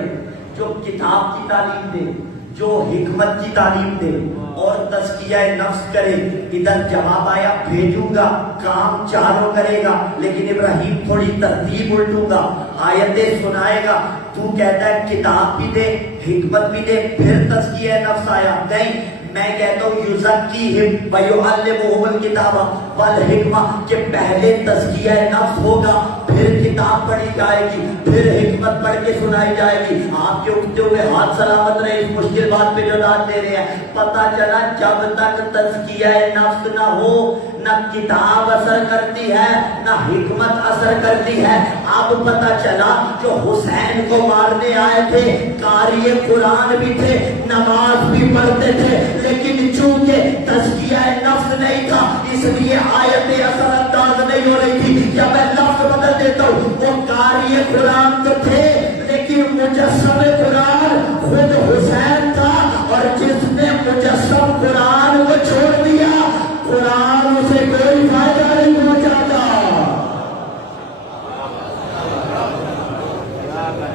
جو کتاب کی تعلیم دے، جو حکمت کی تعلیم دے اور تزکیہ نفس کرے. ادھر جواب آیا بھیجوں گا، کام چاروں کرے گا، لیکن ابراہیم تھوڑی ترتیب الٹوں گا، آیتیں سنائے گا. تو کہتا ہے کتاب بھی دے، حکمت بھی دے، پھر تزکیہ نفس آیا. نہیں، میں کہتا ہوں یُزَكِّيهِمْ وَيُعَلِّمُهُمُ الْكِتَابَ وَالْحِكْمَةَ، کہ پہلے تزکیہ نفس ہوگا، پھر کتاب پڑھی جائے گی، پھر حکمت پڑھ کے سنائی جائے گی۔ آپ کے اٹھتے ہوئے ہاتھ سلامت رہے اس مشکل بات پہ جو داد دے رہے ہیں۔ پتہ چلا جب تک تزکیہ نفس نہ ہو، نہ کتاب اثر کرتی ہے نہ حکمت اثر کرتی ہے۔ اب پتہ چلا جو حسین کو مارنے آئے تھے قاری قرآن بھی تھے، نماز بھی پڑھتے تھے، لیکن چونکہ تزکیہ نفس نہیں تھا اس لیے آیتیں اثر انداز نہیں ہو رہی تھی۔ جب میں لفظ بدل دیتا ہوں، وہ قاری قرآن تو تھے لیکن مجسم قرآن خود حسین تھا، اور جس نے مجسم قرآن کو چھوڑ دیا قرآن اسے کوئی فائدہ نہیں پہنچاتا۔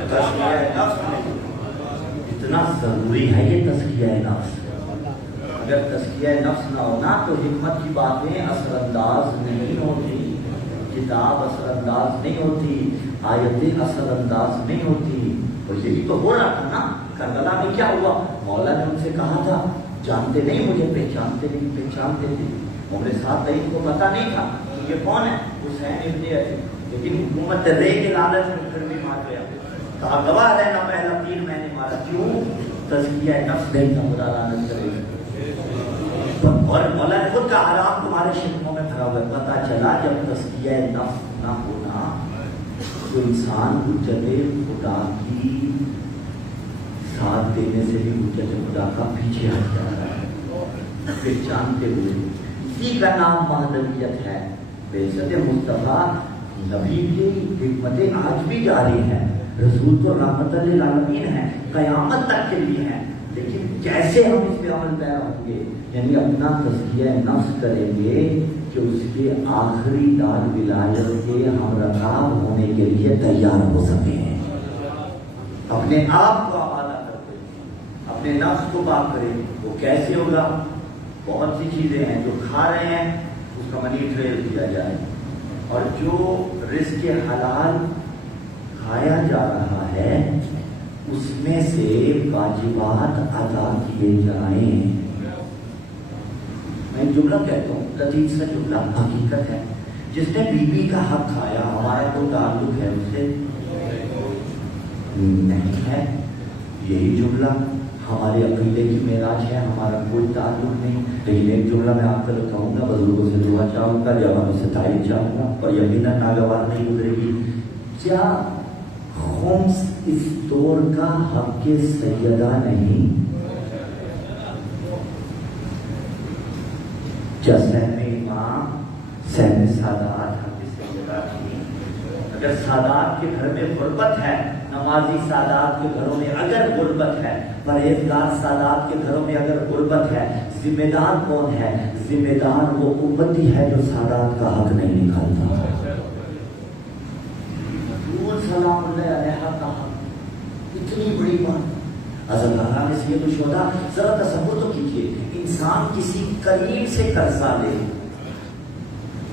تزکیہ نفس اتنا ضروری ہے یہ تزکیہ نفس۔ اگر تزکیہ نفس نہ ہونا تو حکمت کی باتیں اثر انداز نہیں ہوتی، کتاب اثر انداز نہیں ہوتی، آیتیں اثر انداز نہیں ہوتی۔ تو یہی تو ہو رہا تھا نا کربلا میں۔ کیا ہوا؟ مولا نے ان سے کہا تھا جانتے نہیں مجھے، پہچانتے نہیں، پہچانتے تھے عمر ساتھ ان کو پتا نہیں تھا کہ یہ کون ہے، حسین ابن علی، لیکن حکومت رے کے لالچ میں پھر بھی مار گیا۔ کہا گواہ رہنا پہلا 3 مہینے مارا، کیوں؟ تزکیہ نفس نہیں تھا، خدا لعنت کرے۔ اور مولا نے خود کا حرام تمہارے شکموں میں بھرا ہوا ہے۔ پتا چلا جب تزکیہ نفس نہ ہونا تو انسان حجت خدا کی ساتھ دینے سے بھی حجت خدا کا پیچھے ہٹ جاتا ہے، پہچانتے ہوئے۔ اسی کا نام مہدویت ہے۔ بعثت مصطفیٰ نبی کی حکمتیں آج بھی جاری ہیں، رسول تو رحمت للعالمین ہیں، قیامت تک کے لیے ہیں، لیکن کیسے ہم اس پہ عمل پیرا ہوں گے؟ یعنی اپنا تزکیہ نفس کریں گے کہ اس کے آخری دار ولایت کے ہم رکاب ہونے کے لیے تیار ہو سکیں۔ اپنے آپ کو حوالہ کرتے اپنے نفس کو پاک کریں۔ وہ کیسے ہوگا؟ بہت سی چیزیں ہیں جو کھا رہے ہیں اس کا منی ٹریل کیا جائے، اور جو رزق حلال کھایا جا رہا ہے اس میں سے واجبات ادا کیے جائیں۔ میں جملہ کہتا ہوں، لطیف سا جملہ، حقیقت ہے۔ جس نے بیوی کا حق کھایا ہمارا کوئی تعلق ہے اس سے نہیں ہے۔ یہی جملہ ہمارے عقیدے کی معراج ہے، ہمارا کوئی تعلق نہیں۔ لیکن ایک جملہ میں آپ کو کہوں گا، بزرگوں سے دعا چاہوں گا، جوانوں سے تعلیم چاہوں گا، اور یقیناً ناگوار نہیں گزرے گی۔ کیا خمس اس دور کا حق سیدہ نہیں؟ کیا سہم امام سہم سادات حق سیدہ تھی؟ اگر سادات کے گھر میں غربت ہے، نمازی سادات کے گھروں میں اگر غربت ہے، پرہیزگار سادات کے گھروں میں اگر غربت ہے، ذمہ دار کون ہے؟ ذمہ دار وہ امتی ہے جو سادات کا حق نہیں نکالتا۔ سلام اللہ علیہ کا حق، اتنی بڑی بات۔ حضرت اللہ نے سید الشہداء، ذرا تصور تو کیجیے، انسان کسی قریب سے قرضہ لے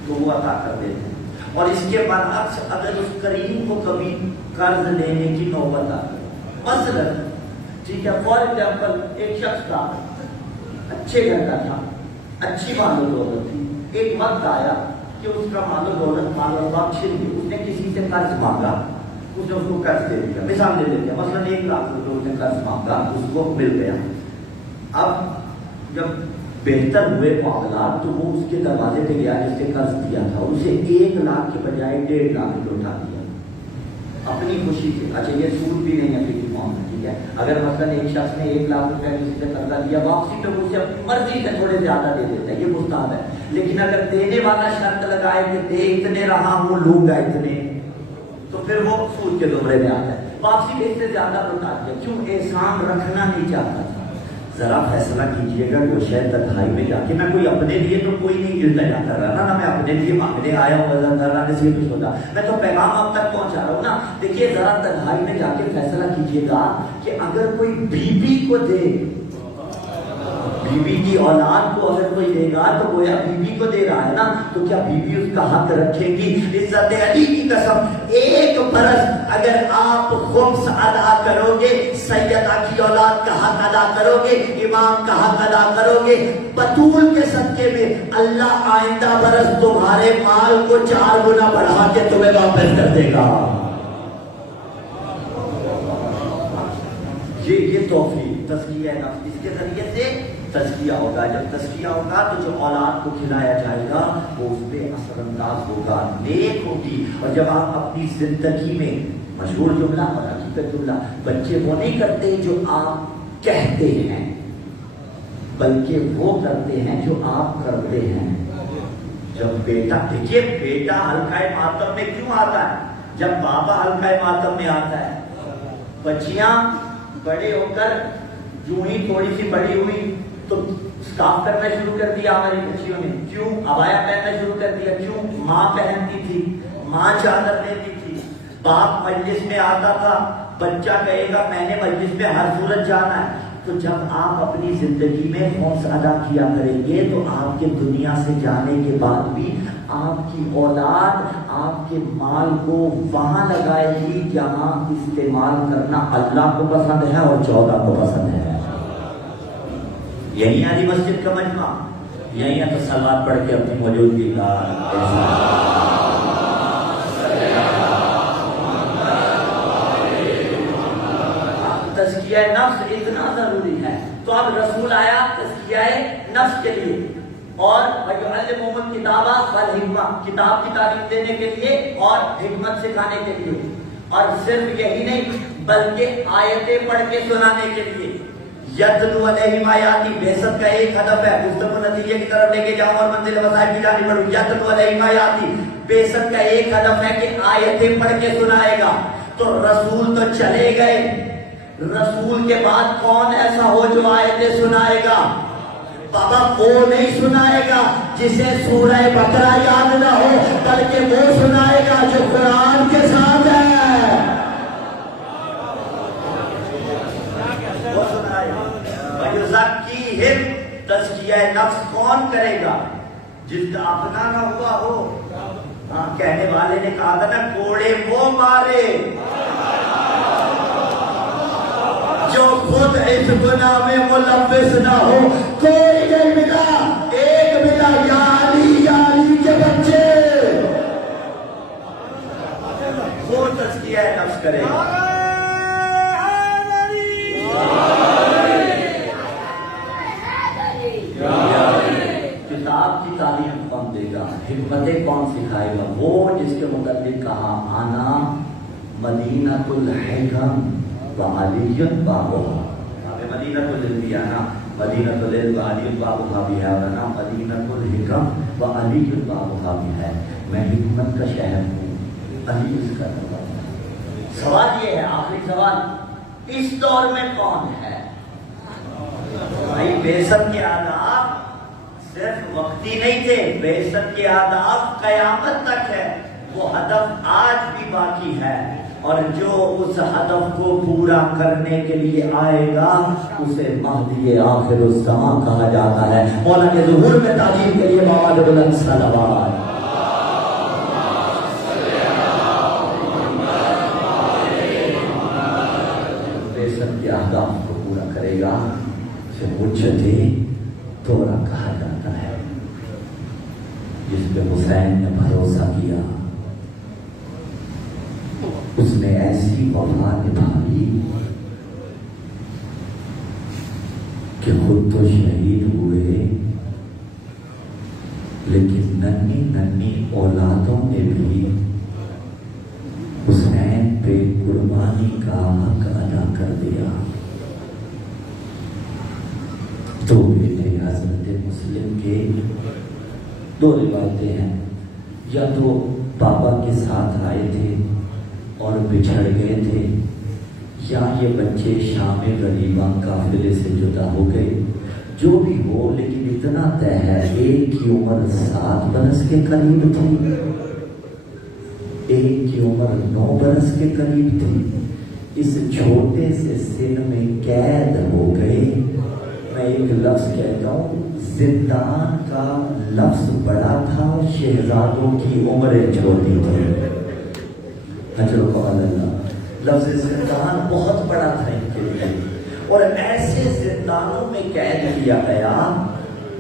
تو وہ عطا کر دیتے ہیں، اور اس کے برعکس اگر اس قریب کو کبھی قرض لینے کی نوبت آ گئی، مثلا ٹھیک ہے، فار ایگزامپل ایک شخص تھا، اچھے گھر کا تھا، اچھی مال و دولت تھی، ایک وقت آیا کہ اس کا مال و دولت مال و باپ چھن گئی، اس نے کسی سے قرض مانگا، اس نے اس کو قرض دے دیا۔ مثال دے دیتے ہیں، مثلا 1 لاکھ روپے اس نے قرض مانگا، اس کو مل گیا۔ اب جب بہتر ہوئے معاملات تو وہ اس کے دروازے پہ گیا جس سے قرض دیا تھا، اسے 1 لاکھ کے بجائے 1.5 لاکھ روپے اٹھا دیا اپنی خوشی سے۔ اچھا یہ سود بھی نہیں ہے فکر معاملہ، ٹھیک ہے۔ اگر مثلا ایک شخص نے 1 لاکھ روپے کسی سے قرضہ لیا، واپسی میں اسے اپنی مرضی سے تھوڑے زیادہ دے دیتا ہے، یہ مستحب ہے۔ لیکن اگر دینے والا شرط لگائے کہ دے اتنے رہا ہوں لوں گا اتنے، تو پھر وہ سود کے زمرے میں آتا ہے۔ واپسی میں اس سے زیادہ لوٹا دیا، کیوں؟ احسان رکھنا نہیں چاہتا تھا۔ ذرا فیصلہ کیجئے گا کہ شاید تنہائی میں جا کے، میں کوئی اپنے لیے تو کوئی نہیں التجا کر رہا نا، میں اپنے لیے مانگنے آیا ہوں، اللہ نے سید الشہداء، میں تو پیغام اب تک پہنچا رہا ہوں نا۔ دیکھیے ذرا تنہائی میں جا کے فیصلہ کیجئے گا کہ اگر کوئی بیوی کو دے، بیوی کی اولاد کو اگر کوئی دے گا تو گویا بیوی کو دے رہا ہے نا، تو کیا بیوی اس کا حق رکھے گی؟ عزت علی کی قسم، 1 برس اگر آپ خمس ادا کرو گے، سیدہ کی اولاد کا حق ادا کرو گے، امام کا حق ادا کرو گے، بطول کے صدقے میں اللہ آئندہ برس تمہارے مال کو 4 گنا بڑھا کے تمہیں واپس کر دے گا۔ یہ توفیق تزکیہ نفس، اس کے ذریعے سے تزکیہ ہوگا۔ جب تزکیہ ہوگا تو جو اولاد کو کھلایا جائے گا وہ اس پہ اثر انداز ہوگا، نیک ہوگی۔ اور جب آپ اپنی زندگی میں، مشہور جملہ اور حقیقت جملہ، بچے وہ نہیں کرتے جو آپ کہتے ہیں بلکہ وہ کرتے ہیں جو آپ کرتے ہیں۔ جب بیٹا، دیکھیے بیٹا حلقہ ماتم میں کیوں آتا ہے؟ جب بابا حلقہ ماتم میں آتا ہے، بچیاں بڑے ہو کر یوں ہی تھوڑی سی بڑی ہوئی تو اسکارف کرنا شروع کر دیا ہماری بچیوں نے، کیوں؟ عبایا پہننا شروع کر دیا، کیوں؟ ماں پہنتی تھی، ماں چادر دیتی تھی، باپ مجلس میں آتا تھا، بچہ کہے گا میں نے مجلس میں ہر صورت جانا ہے۔ تو جب آپ اپنی زندگی میں فرض ادا کیا کریں گے تو آپ کے دنیا سے جانے کے بعد بھی آپ کی اولاد آپ کے مال کو وہاں لگائے گی جہاں استعمال کرنا اللہ کو پسند ہے اور 14 کو پسند ہے۔ یہی علی مسجد کا مجمع، یہی تو صلوات پڑھ کے اپنی موجودگی کا تزکیہ نفس اتنا ضروری ہے۔ تو اب رسول آیا تزکیہ نفس کے لیے، اور وَيُعَلِّمُهُمُ الْكِتَابَ وَالْحِکْمَةَ، کتاب کی تعلیم دینے کے لیے اور حکمت سکھانے کے لیے، اور صرف یہی نہیں بلکہ آیتیں پڑھ کے سنانے کے لیے۔ یتلو علیہم آیاتی، بعثت کا ایک ہدف ہے مستقبل نتیجے کی طرف لے کے جاؤں اور منزل مصائب کی جانب بڑھوں۔ یتلو علیہم آیاتی، بعثت کا ایک ہدف ہے کہ آیتیں پڑھ کے سنائے گا۔ تو رسول تو چلے گئے، رسول کے بعد کون ایسا ہو جو آیتیں سنائے گا؟ بابا وہ نہیں سنائے گا جسے سورہ بقرہ یاد نہ ہو، بلکہ وہ سنائے گا جو قرآن کے ساتھ ہے، وہ سنائے گا۔ وَيُزَكِّيهِمْ، تزکیہ نفس کون کرے گا؟ جس کا اپنا نہ ہوا ہو۔ ہاں، کہنے والے نے کہا تھا نا کوڑے وہ مارے جو خود اس گناہ میں ملوث نہ ہو۔ کوئی نہیں ملا، ایک ملا یا علی کے بچے، وہ تزکیہ نفس کرے گا۔ کتاب کی تعلیم کون دے گا؟ حکمتیں کون سکھائے گا؟ وہ جس کے متعلق کہا آنا مدینۃ الحکم وعلی بابها، مدینۃ العلم نا، مدینۃ العلم وعلی بابها بھی ہے، اور نا مدینۃ الحکم وعلی بابها بھی ہے۔ میں حکمت کا شہر ہوں، علی اس کا نام ہے۔ سوال یہ ہے، آخری سوال، اس دور میں کون ہے؟ بھائی بعثت کے آداب صرف وقتی نہیں تھے، بعثت کے آداب قیامت تک ہے، وہ ہدف آج بھی باقی ہے، اور جو اس ہدف کو پورا کرنے کے لیے آئے گا اسے مہدی آخر الزمان کہا جاتا ہے۔ مولا کے ظہور میں تعلیم کے لیے مواد بلند صلوات۔ بعثت کے اہداف کو پورا کرے گا اسے حجت طورا کہا جاتا ہے، جس پہ حسین نے بھروسہ کیا، اس نے ایسی وفا نبھائی کہ خود تو شہید ہوئے، لیکن ننھی ننھی اولادوں نے بھی حسین پہ قربانی کا حق ادا کر دیا۔ دو بیٹے حضرت مسلم کے، دو روایتیں ہیں، یا تو بابا کے ساتھ آئے تھے اور بچھڑ گئے تھے، یا یہ بچے شام غریباں قافلے سے جدا ہو گئے، جو بھی ہو، لیکن اتنا طے ہے ایک کی عمر 7 برس کے قریب تھی، ایک کی عمر 9 برس کے قریب تھی۔ اس چھوٹے سے سن میں قید ہو گئے۔ میں ایک لفظ کہتا ہوں، زندان کا لفظ بڑا تھا، شہزادوں کی عمریں چھوٹی تھی۔ اللہ، لفظ زندان بہت بڑا تھا ان کے لیے، اور ایسے زندانوں میں قید کیا گیا،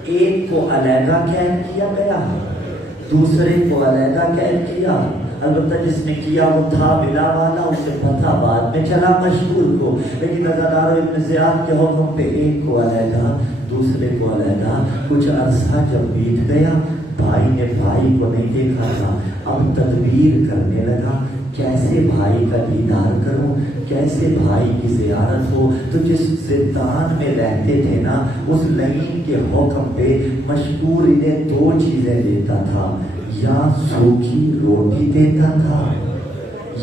ایک کو علیحدہ قید کیا گیا، دوسرے کو علیحدہ قید کیا۔ البتہ جس نے کیا وہ تھا بلا والا، اسے پتہ بعد میں چلا مشہور کو، لیکن عزادارو ابن زیاد کے حکم پہ ایک کو علیحدہ دوسرے کو علیحدہ۔ کچھ عرصہ جب بیت گیا، بھائی نے بھائی کو نہیں دیکھا تھا، اب تدبیر کرنے لگا کیسے بھائی کا دیدار کروں، کیسے بھائی کی زیارت ہو۔ تو جس زندان میں رہتے تھے نا، اس لعین کے حکم پہ مشکور انہیں دو چیزیں دیتا تھا، یا سوکھی روٹی دیتا تھا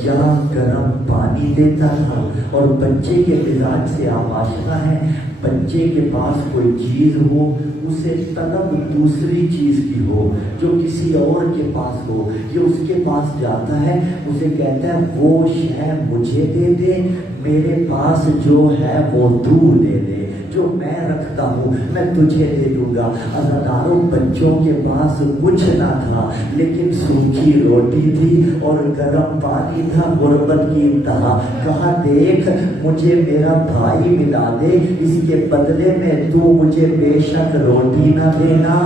یا گرم پانی دیتا تھا۔ اور بچے کے مزاج سے آپ آشنا ہیں، بچے کے پاس کوئی چیز ہو اسے طلب دوسری چیز کی ہو جو کسی اور کے پاس ہو، یہ اس کے پاس جاتا ہے، اسے کہتا ہے وہ شے مجھے دے دے، میرے پاس جو ہے وہ تو دے دے، جو میں رکھتا ہوں میں تجھے دے دوں گا۔ عزاداروں بچوں کے پاس کچھ نہ تھا لیکن سوکھی روٹی تھی اور گرم پانی تھا، غربت کی انتہا۔ کہا دیکھ مجھے میرا بھائی ملا دے، اس کے بدلے میں تو مجھے بے شک روٹی نہ دینا،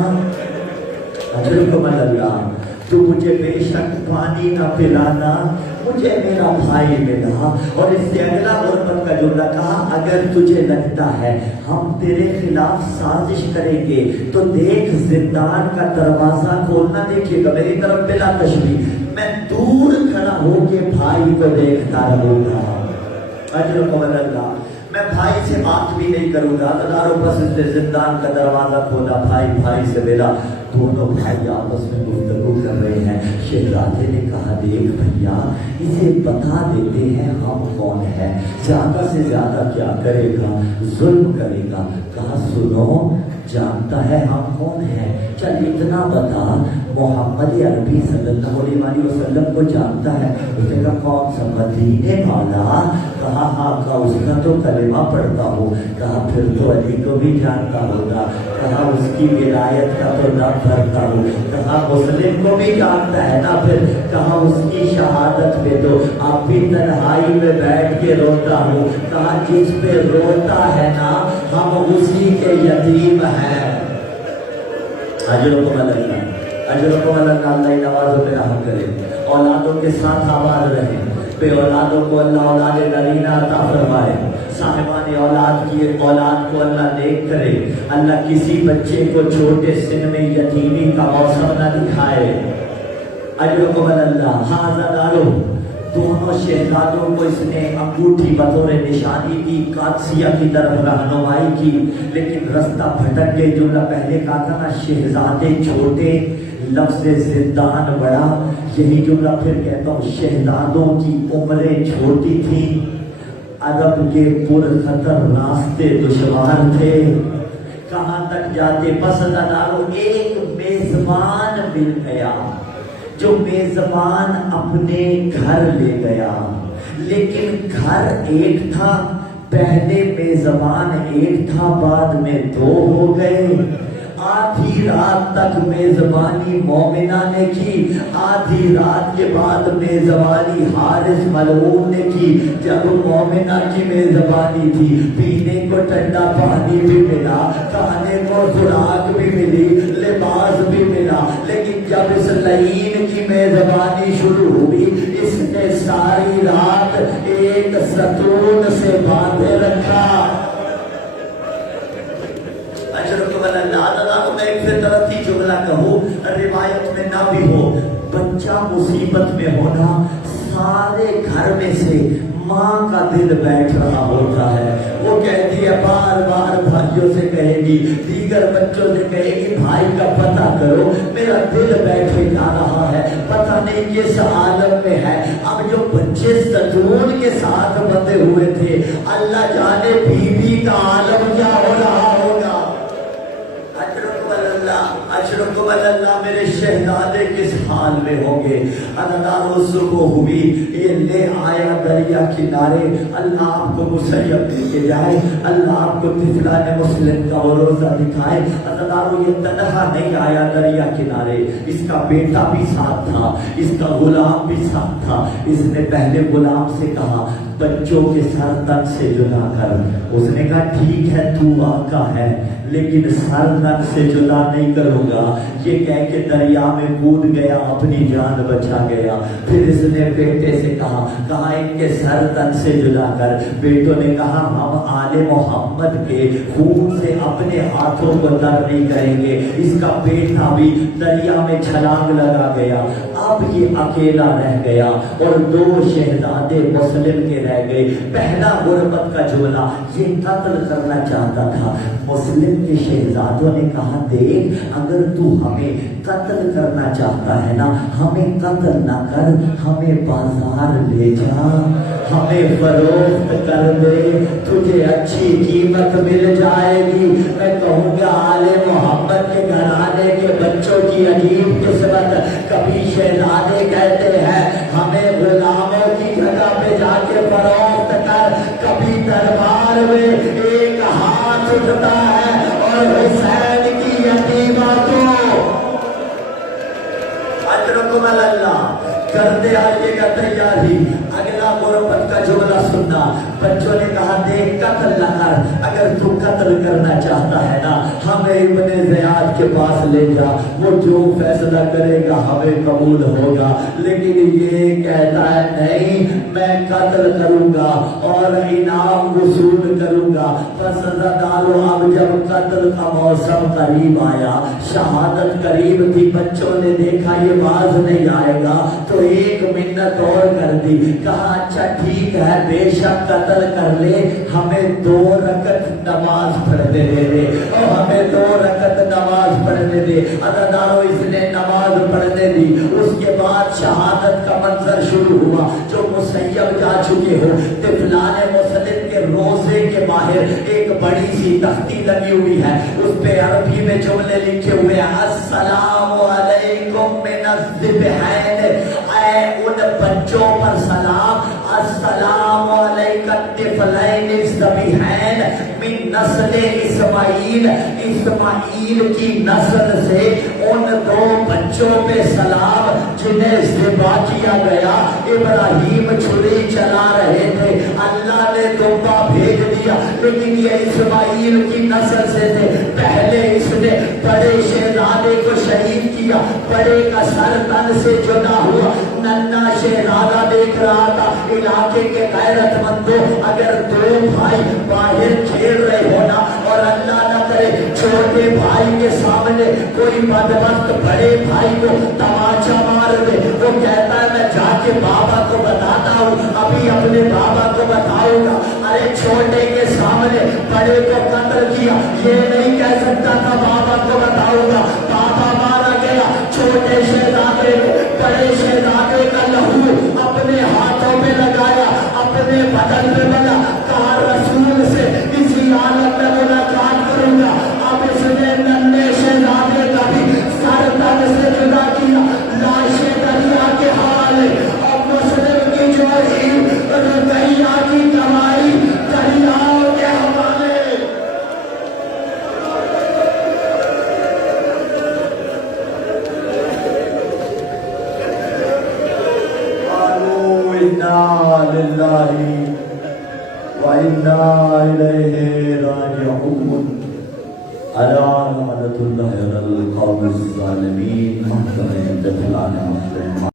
اجرکم اللہ، تو مجھے بے شک پانی نہ پلانا، مجھے میرا بھائی ملا۔ اور اس سے اگلا غربت کا جملہ کہا اگر تجھے لگتا ہے ہم تیرے خلاف سازش کریں گے تو دیکھ زندان کا دروازہ کھولنا، دیکھیے گا میری طرف بلا تشریح، میں دور کھڑا ہو کے بھائی کو دیکھتا رہوں گا، اجرکم اللہ، میں بھائی سے بات بھی نہیں کروں گا۔ عزاداروں بس اس نے زندان کا دروازہ کھولا، بھائی سے ملا، دونوں بھائی آپس میں گفتگو کر رہے ہیں۔ شہزادے نے کہا دیکھ بھیا اسے بتا دیتے ہیں ہم کون ہیں، زیادہ سے زیادہ کیا کرے گا، ظلم کرے گا۔ کہا سنو جانتا ہے ہم کون ہیں، چل اتنا بتا محمد عربی صلی اللہ علیہ وسلم کو جانتا ہے؟ اس نے کہا کون سا، مدینے والا؟ کہا ہاں، کہا اس کا تو کلمہ پڑھتا ہوں۔ کہا پھر تو علی کو بھی جانتا ہوگا۔ کہا اس کی ولایت کا تو نام بھرتا ہوں۔ کہا مسلم کو بھی جانتا ہے نا پھر؟ کہا اس کی شہادت پہ تو آپ بھی تنہائی میں بیٹھ کے روتا ہوں۔ کہا جس پہ روتا ہے نا ہم اسی کے یتیم ہیں۔ اجرکم اللہ، اجرکم اللہ، اللہ نوازوں پہ رحم کرے، اولادوں کے ساتھ آباد رہے، بے اولادوں کو اللہ اولاد نرینہ عطا فرمائے، صاحبان اولاد کی اولاد کو اللہ نیک کرے، اللہ کسی بچے کو چھوٹے سن میں یتیمی کا موسم نہ دکھائے۔ اجرکم اللہ۔ ہاں عزادارو دونوں شہزادوں کو اس نے انگوٹھی بطور نشانی دی، قادسیہ کی طرف رہنمائی کی، لیکن رستہ بھٹک کے جملہ پہلے کہا تھا نا شہزادے چھوٹے لفظ زندان بڑا، یہی جملہ پھر کہتا ہوں شہزادوں کی عمریں چھوٹی تھیں، عرب کے پر خطر راستے دشوار تھے، کہاں تک جاتے؟ بس عزادارو ایک میزبان مل گیا جو میزبان اپنے گھر لے گیا، لیکن گھر ایک تھا، پہلے میزبان ایک تھا بعد میں دو ہو گئے۔ آدھی رات تک میزبانی مومنہ نے کی، آدھی رات کے بعد میزبانی حارث ملعون نے کی۔ جب مومنہ کی میزبانی تھی پینے کو ٹھنڈا پانی بھی ملا، کھانے کو خوراک بھی ملی، لباس بھی ملا، لیکن جب اس لعین کی میزبانی شروع ہوئی اس نے ساری رات ایک ستون سے باندھے رکھا۔ میں ایک فطرت ہی جملہ کہوں، روایت میں نہ بھی ہو، بچہ مصیبت میں ہونا سارے گھر میں سے ماں کا دل بیٹھ رہا ہوتا ہے، وہ کہتی ہے بار بار بھائیوں سے کہے گی، دیگر بچوں سے کہے گی بھائی کا پتہ کرو، میرا دل بیٹھے جا رہا ہے، پتہ نہیں کس عالم میں ہے۔ اب جو بچے ستون کے ساتھ بندھے ہوئے تھے اللہ جانے بیوی کا عالم کیا ہو رہا ہوگا۔ اشرکم اللہ، میرے شہزادے کس حال میں ہوں گے؟ عزادارو صبح ہوئی، یہ لے آیا دریا کنارے، اللہ آپ کو مسیب دے کے جائے، اللہ آپ کو طفلان مسلم کا وہ روزہ دکھائے۔ عزادارو یہ تنہا نہیں آیا دریا کنارے، اس کا بیٹا بھی ساتھ تھا، اس کا غلام بھی ساتھ تھا۔ اس نے پہلے غلام سے کہا بچوں کے سر تک سے جدا کر. اس نے کہا ٹھیک ہے تو آقا ہے لیکن سر تک سے جدا نہیں کروں گا. یہ کہہ کے دریا میں کود گیا, اپنی جان بچا گیا. پھر اس نے بیٹے سے کہا ان کے سر تک سے جدا کر. بیٹوں نے کہا ہم آل محمد کے خون سے اپنے ہاتھوں کو تر نہیں کریں گے. اس کا بیٹا بھی دریا میں چھلانگ لگا گیا. اب یہ اکیلا رہ گیا اور 2 شہزادے مسلم کے رہ گئے. پہلا غربت کا جملہ یہ قتل کرنا چاہتا تھا. مسلم کے شہزادوں نے کہا دیکھ اگر تو ہمیں قتل کرنا چاہتا ہے نا, ہمیں قتل نہ کر, ہمیں بازار لے جا, ہمیں فروخت کر دے, تجھے اچھی قیمت مل جائے گی. میں کہوں گا آل محمد کے گھرانے کے بچوں کی عجیب قسمت. کبھی شہزادے کہتے ہیں ہمیں غلاموں کی جگہ پہ جا کے فروخت کر, کبھی دربار میں ایک ہاتھ اٹھتا ہے اور حسین کی یتیمہ کو اجرکم اللہ کرتے آئیے گا تیاری. اگلا غربت کا جملہ سننا. بچوں نے کہا دیکھ قتل نہ کر, اگر تو قتل کرنا چاہتا ہے نا ہمیں ابن زیاد کے پاس لے جا, وہ جو فیصلہ کرے گا ہمیں قبول ہوگا. لیکن یہ کہتا ہے نہیں میں قتل کروں گا اور انعام وصول کروں گا. بس ڈالو. اب جب قتل کا موسم قریب آیا, شہادت قریب تھی, بچوں نے دیکھا یہ باز نہیں آئے گا تو ایک منت اور کر دی. کہا اچھا ٹھیک ہے بے شک قتل کر لے, ہمیں 2 رکعت نماز پڑھنے دے دے, اور ہمیں 2 رکعت نماز پڑھنے دے. عددارو اس نے نماز پڑھنے دی. اس کے بعد شہادت کا منظر شروع ہوا. جو مسیب جا چکے ہو, طفلان مسلم کے روزے کے باہر ایک بڑی سی تختی لگی ہوئی ہے, اس پہ عربی میں جملے لکھے ہوئے ہیں السلام علیکم من الذبحین, اے ان بچوں پر سلام, السلام علیکم الطفلین الذبیحین من نسل اسماعیل, اسماعیل کی نسل سے ان 2 بچوں پہ سلام جنہیں ذبح کیا گیا. ابراہیم چھری چلا رہے تھے, اللہ نے دمبا بھیج دیا, لیکن یہ اسماعیل کی نسل سے تھے. پہلے اس نے بڑے شہزادے کو شہید کیا, بڑے کا سر تن سے جدا ہوا. ننا شہزادہ دیکھ رہا تھا علاقے کے غیرت مندوں, اگر 2 بھائی باہر کھیل رہے ہونا اور اللہ نہ کرے چھوٹے بھائی کے سامنے کوئی بدبخت بڑے بھائی کو تماچا مار دے, وہ کہتا ہے میں جا کے بابا کو بتاتا ہوں, ابھی اپنے بابا کو بتاؤں گا. ارے چھوٹے کے سامنے بڑے کو قتل کیا, یہ نہیں کہہ سکتا تھا بابا کو بتاؤں گا. بابا مارا گیا, چھوٹے شہزادے کو بڑے شہزادے کا لہو اپنے ہاتھوں پہ لگایا, اپنے بدن پہ لگا, کہا رسول سے اسی حالت میں ملاقات کروں گا. اب اس نے ننے شہزادے کا بھی سر تن سے جدا کیا, لاشیں دریا کے حوالے, اور مسلم کی جو رقیہ کی کمائی دریاؤں کے حوالے. انا للہ وَإِنَّا إِلَيْهِ رَاجِعُونَ. أَلَا لَعْنَةُ اللَّهِ عَلَى الْقَوْمِ الظَّالِمِينَ. محکمہ طفلان مسلم